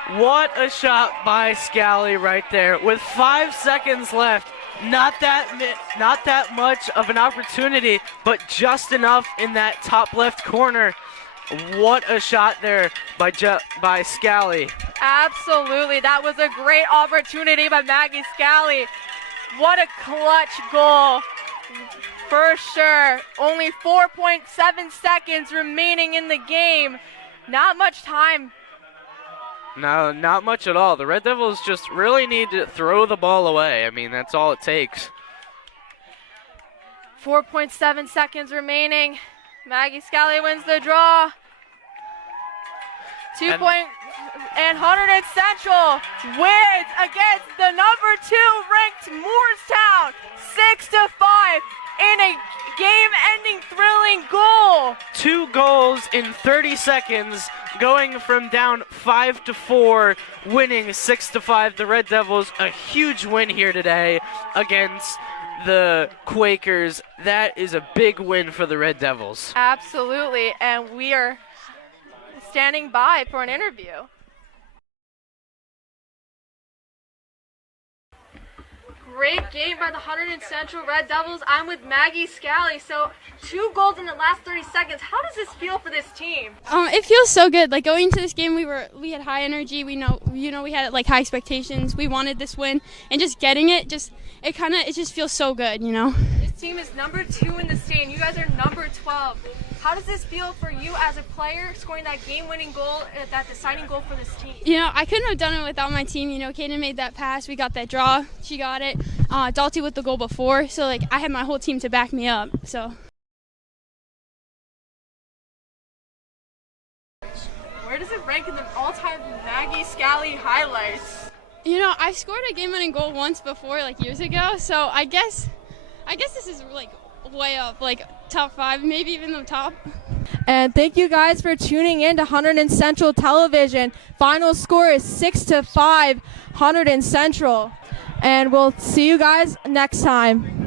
remaining! What a shot by Scally right there. With 5 seconds left, not that much of an opportunity, but just enough in that top left corner. What a shot there by Scally. Absolutely, that was a great opportunity by Maggie Scally. What a clutch goal, for sure. Only 4.7 seconds remaining in the game. Not much time. No, not much at all. The Red Devils just really need to throw the ball away. I mean, that's all it takes. 4.7 seconds remaining. Maggie Scally wins the draw. And Hunterdon Central wins against the number 2 ranked Moorestown 6-5 in a game-ending thrilling goal. 2 goals in 30 seconds, going from down 5-4, winning 6-5. The Red Devils, a huge win here today against the Quakers. That is a big win for the Red Devils. Absolutely, and we are standing by for an interview. Great game by the Hunterdon Central Red Devils. I'm with Maggie Scally. So 2 goals in the last 30 seconds. How does this feel for this team? It feels so good. Like going into this game, we had high energy. We had like high expectations. We wanted this win, and just getting it, it just feels so good, you know. This team is number 2 in the state, and you guys are number 12. How does this feel for you as a player, scoring that game-winning goal, that deciding goal for this team? You know, I couldn't have done it without my team. You know, Kaden made that pass. We got that draw. She got it. Dalty with the goal before. So, like, I had my whole team to back me up. So. Where does it rank in the all-time Maggie Scally highlights? You know, I scored a game-winning goal once before, like, years ago. So, I guess this is, like, way up, like top 5, maybe even the top. And thank you guys for tuning in to Hunterdon Central Television. Final score is 6-5 Hunterdon Central. And we'll see you guys next time.